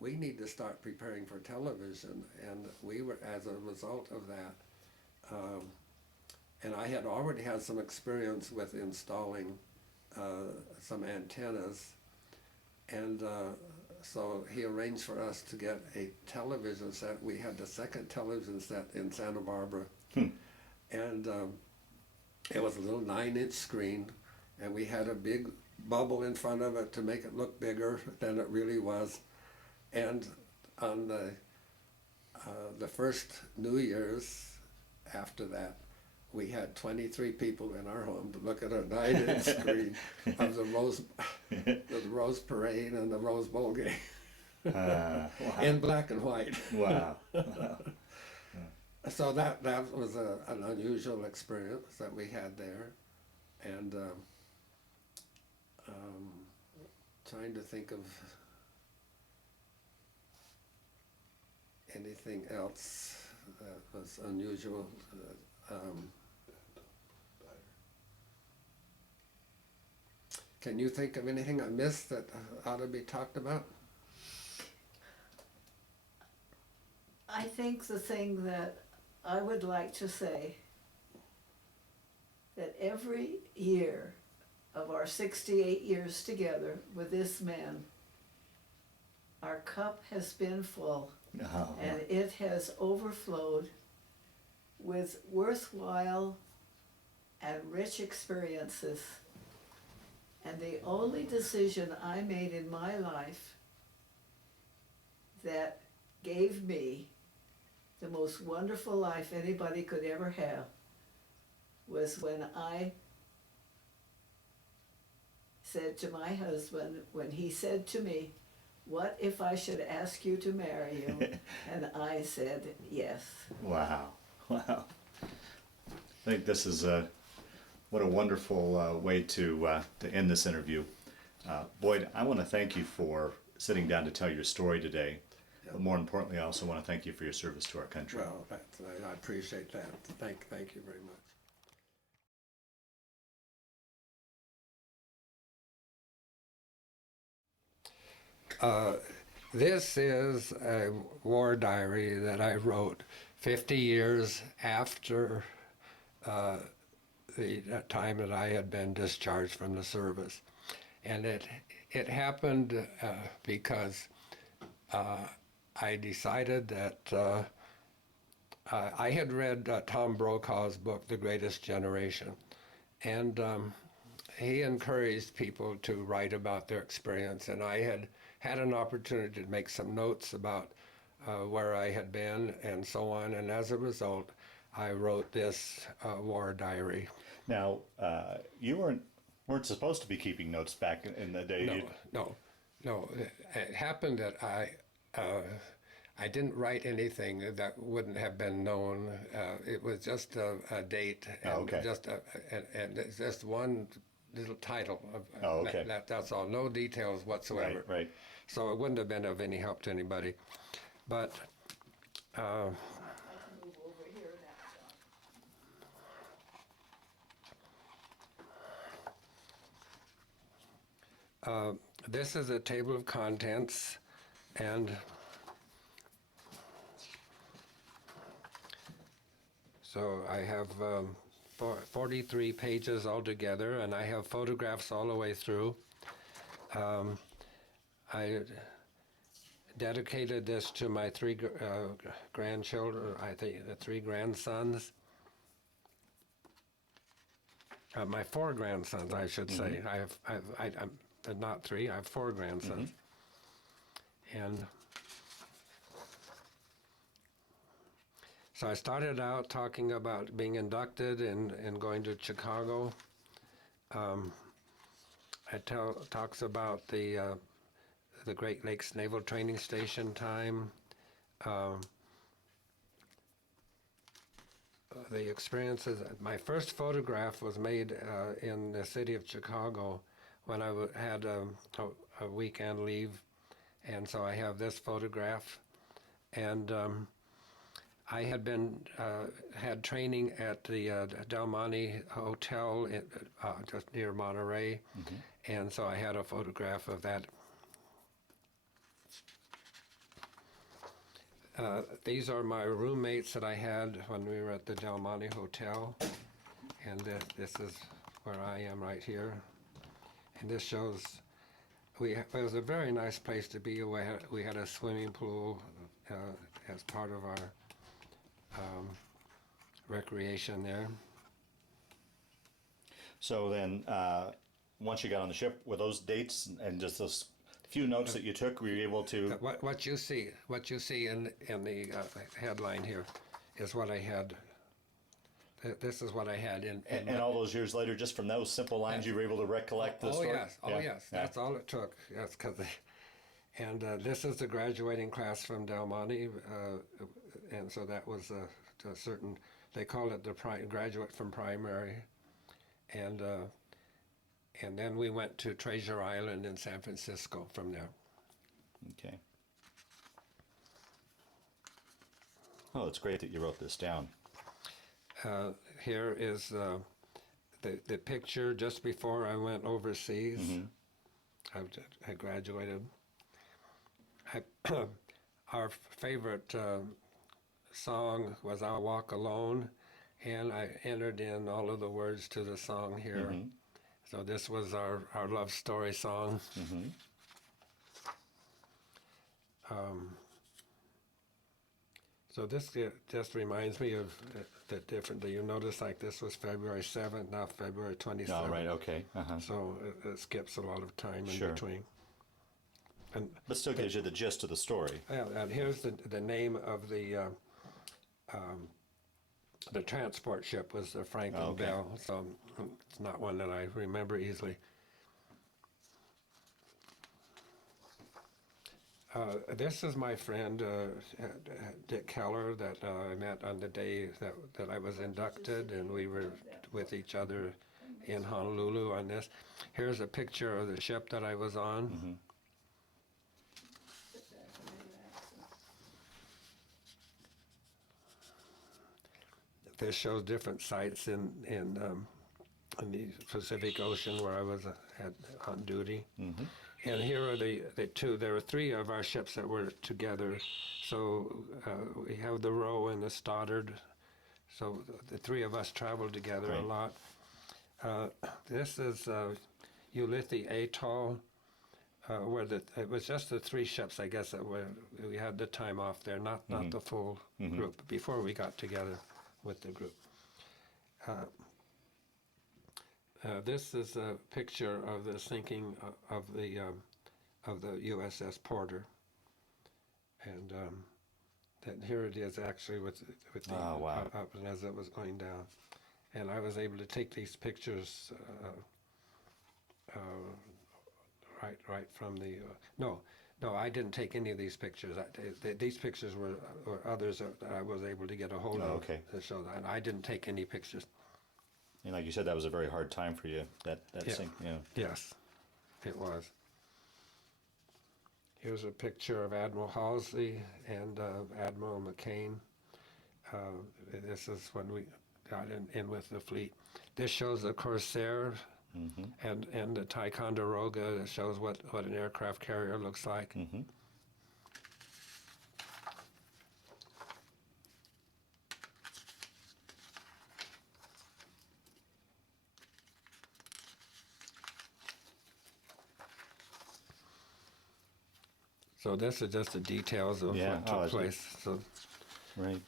we need to start preparing for television. And we were, as a result of that, and I had already had some experience with installing some antennas. And so he arranged for us to get a television set. We had the second television set in Santa Barbara. And It was a little 9-inch screen, and we had a big bubble in front of it to make it look bigger than it really was. And on the first New Year's after that, we had 23 people in our home to look at a 9-inch screen of the Rose Parade and the Rose Bowl game Wow. in black and white. Wow. So that was an unusual experience that we had there, and trying to think of anything else that was unusual. Can you think of anything I missed that ought to be talked about? I think the thing that I would like to say, that every year of our 68 years together with this man, our cup has been full, Oh, and it has overflowed with worthwhile and rich experiences. And the only decision I made in my life that gave me the most wonderful life anybody could ever have was when I said to my husband, when he said to me, "What if I should ask you to marry you?" And I said yes. wow. Wow. I think this is what a wonderful way to end this interview. Boyd, I want to thank you for sitting down to tell your story today. But more importantly, I also want to thank you for your service to our country. Well, I appreciate that. Thank you very much. This is a war diary that I wrote 50 years after the time that I had been discharged from the service. And it happened because I decided that I had read Tom Brokaw's book, The Greatest Generation, and he encouraged people to write about their experience, and I had an opportunity to make some notes about where I had been and so on, and as a result, I wrote this war diary. Now, you weren't supposed to be keeping notes back in the day. No. It happened that I didn't write anything that wouldn't have been known. It was just a date and and it's just one little title. That's all. No details whatsoever. Right. So it wouldn't have been of any help to anybody. But I can move over here now. this is a table of contents, and so I have 43 pages altogether, and I have photographs all the way through. I dedicated this to my three grandchildren, I think the three grandsons. My four grandsons, I should say. I'm not three, I have four grandsons. And so I started out talking about being inducted and going to Chicago. It talks about the Great Lakes Naval Training Station time, the experiences. My first photograph was made in the city of Chicago when I had a weekend leave, and so I have this photograph. And I had been had training at the Del Monte Hotel just near Monterey, and so I had a photograph of that. These are my roommates that I had when we were at the Del Monte Hotel, and this is where I am right here. And this shows it was a very nice place to be. We had a swimming pool as part of our recreation there. So then, once you got on the ship, were those dates and just those few notes that you took, were you able to? What you see in the headline here is what I had. This is what I had in. And all those years later, just from those simple lines, you were able to recollect the story? Yes, yes, that's all it took. Yes, and this is the graduating class from Del Monte, and so that was a certain. They call it the graduate from primary, and then we went to Treasure Island in San Francisco from there. Okay. Oh, it's great that you wrote this down. Here is the picture just before I went overseas. Mm-hmm. I graduated. Our favorite song was "I'll Walk Alone," and I entered in all of the words to the song here. Mm-hmm. So this was our love story song. Mm-hmm. So this just reminds me of the different. You notice like this was February 7th, now February 27th. Oh, right, okay. Uh-huh. So it skips a lot of time in between. But still gives you the gist of the story. And here's the name of the transport ship was the Franklin Bell. So it's not one that I remember easily. This is my friend Dick Keller that I met on the day that I was inducted, and we were with each other in Honolulu on this. Here's a picture of the ship that I was on. Mm-hmm. This shows different sites in the Pacific Ocean where I was on duty. Mm-hmm. And here are the two. There were three of our ships that were together. So we have the Roe and the Stoddard. So the three of us traveled together a lot. This is Ulithi Atoll, where it was just the three ships, I guess, that we had the time off there, not the full group, before we got together with the group. This is a picture of the sinking of the USS Porter, and here it is actually with the up as it was going down, and I was able to take these pictures right from the no, I didn't take any of these pictures. These pictures were others that I was able to get a hold of to show that, and I didn't take any pictures. And like you said, that was a very hard time for you, that sink. Yeah. Yes, it was. Here's a picture of Admiral Halsey and Admiral McCain. This is when we got in with the fleet. This shows the Corsair and the Ticonderoga. That shows what an aircraft carrier looks like. Mm-hmm. So this is just the details of what took place. So, right.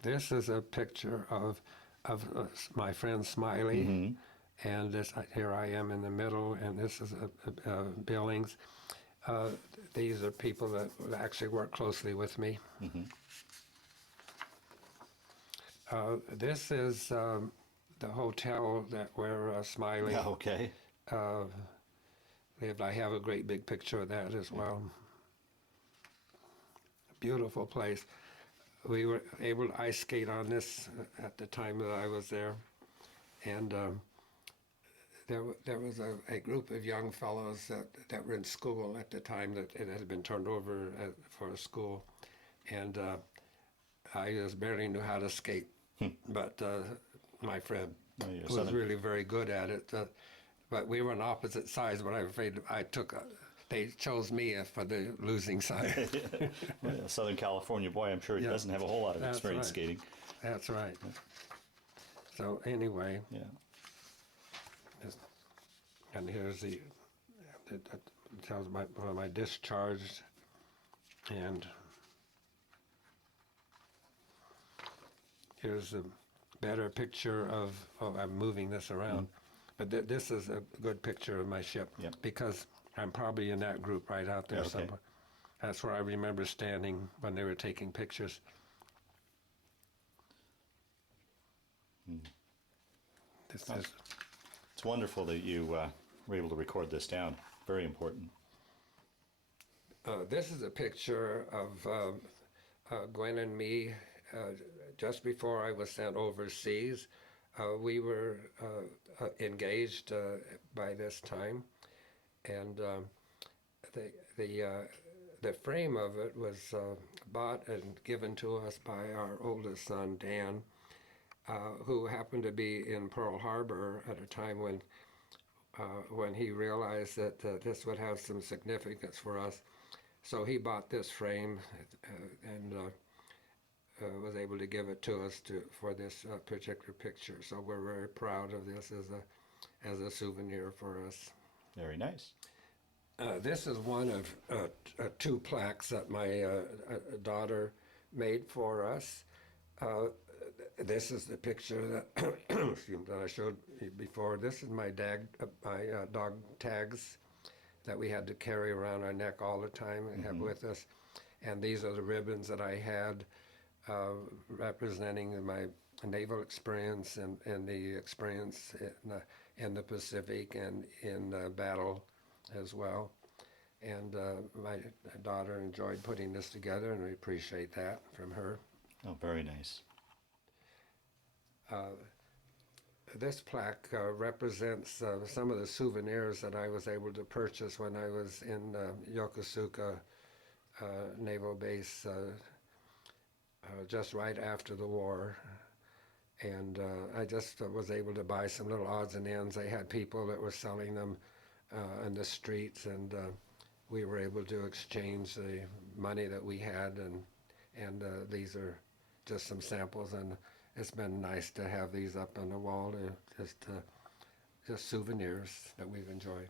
This is a picture of my friend Smiley, and this here I am in the middle, and this is Billings. These are people that actually work closely with me. Mm-hmm. This is the hotel where Smiley. Okay. I have a great big picture of that as well. Beautiful place. We were able to ice skate on this at the time that I was there, and there was a group of young fellows that were in school at the time that it had been turned over for a school, and I just barely knew how to skate, but my friend was really very good at it. But we were on opposite sides, but I'm afraid they chose me for the losing side. Well, a Southern California boy, I'm sure he doesn't have a whole lot of experience skating. That's right. So anyway, and here's it tells my discharge, and here's the better picture of, I'm moving this around, but this is a good picture of my ship because I'm probably in that group right out there somewhere. That's where I remember standing when they were taking pictures. This is. It's wonderful that you were able to record this down. Very important. This is a picture of Gwen and me just before I was sent overseas. We were engaged by this time, and the frame of it was bought and given to us by our oldest son, Dan, who happened to be in Pearl Harbor at a time when he realized that this would have some significance for us. So he bought this frame and was able to give it to us for this particular picture. So we're very proud of this as a souvenir for us. Very nice. This is one of two plaques that my daughter made for us. This is the picture that I showed you before. This is my dog tags that we had to carry around our neck all the time and have with us. And these are the ribbons that I had representing my naval experience and the experience in the Pacific and in battle as well. And my daughter enjoyed putting this together, and we appreciate that from her. Oh, very nice. This plaque represents some of the souvenirs that I was able to purchase when I was in Yokosuka Naval Base just right after the war. And I just was able to buy some little odds and ends. They had people that were selling them in the streets, and we were able to exchange the money that we had, and these are just some samples, and it's been nice to have these up on the wall, just souvenirs that we've enjoyed.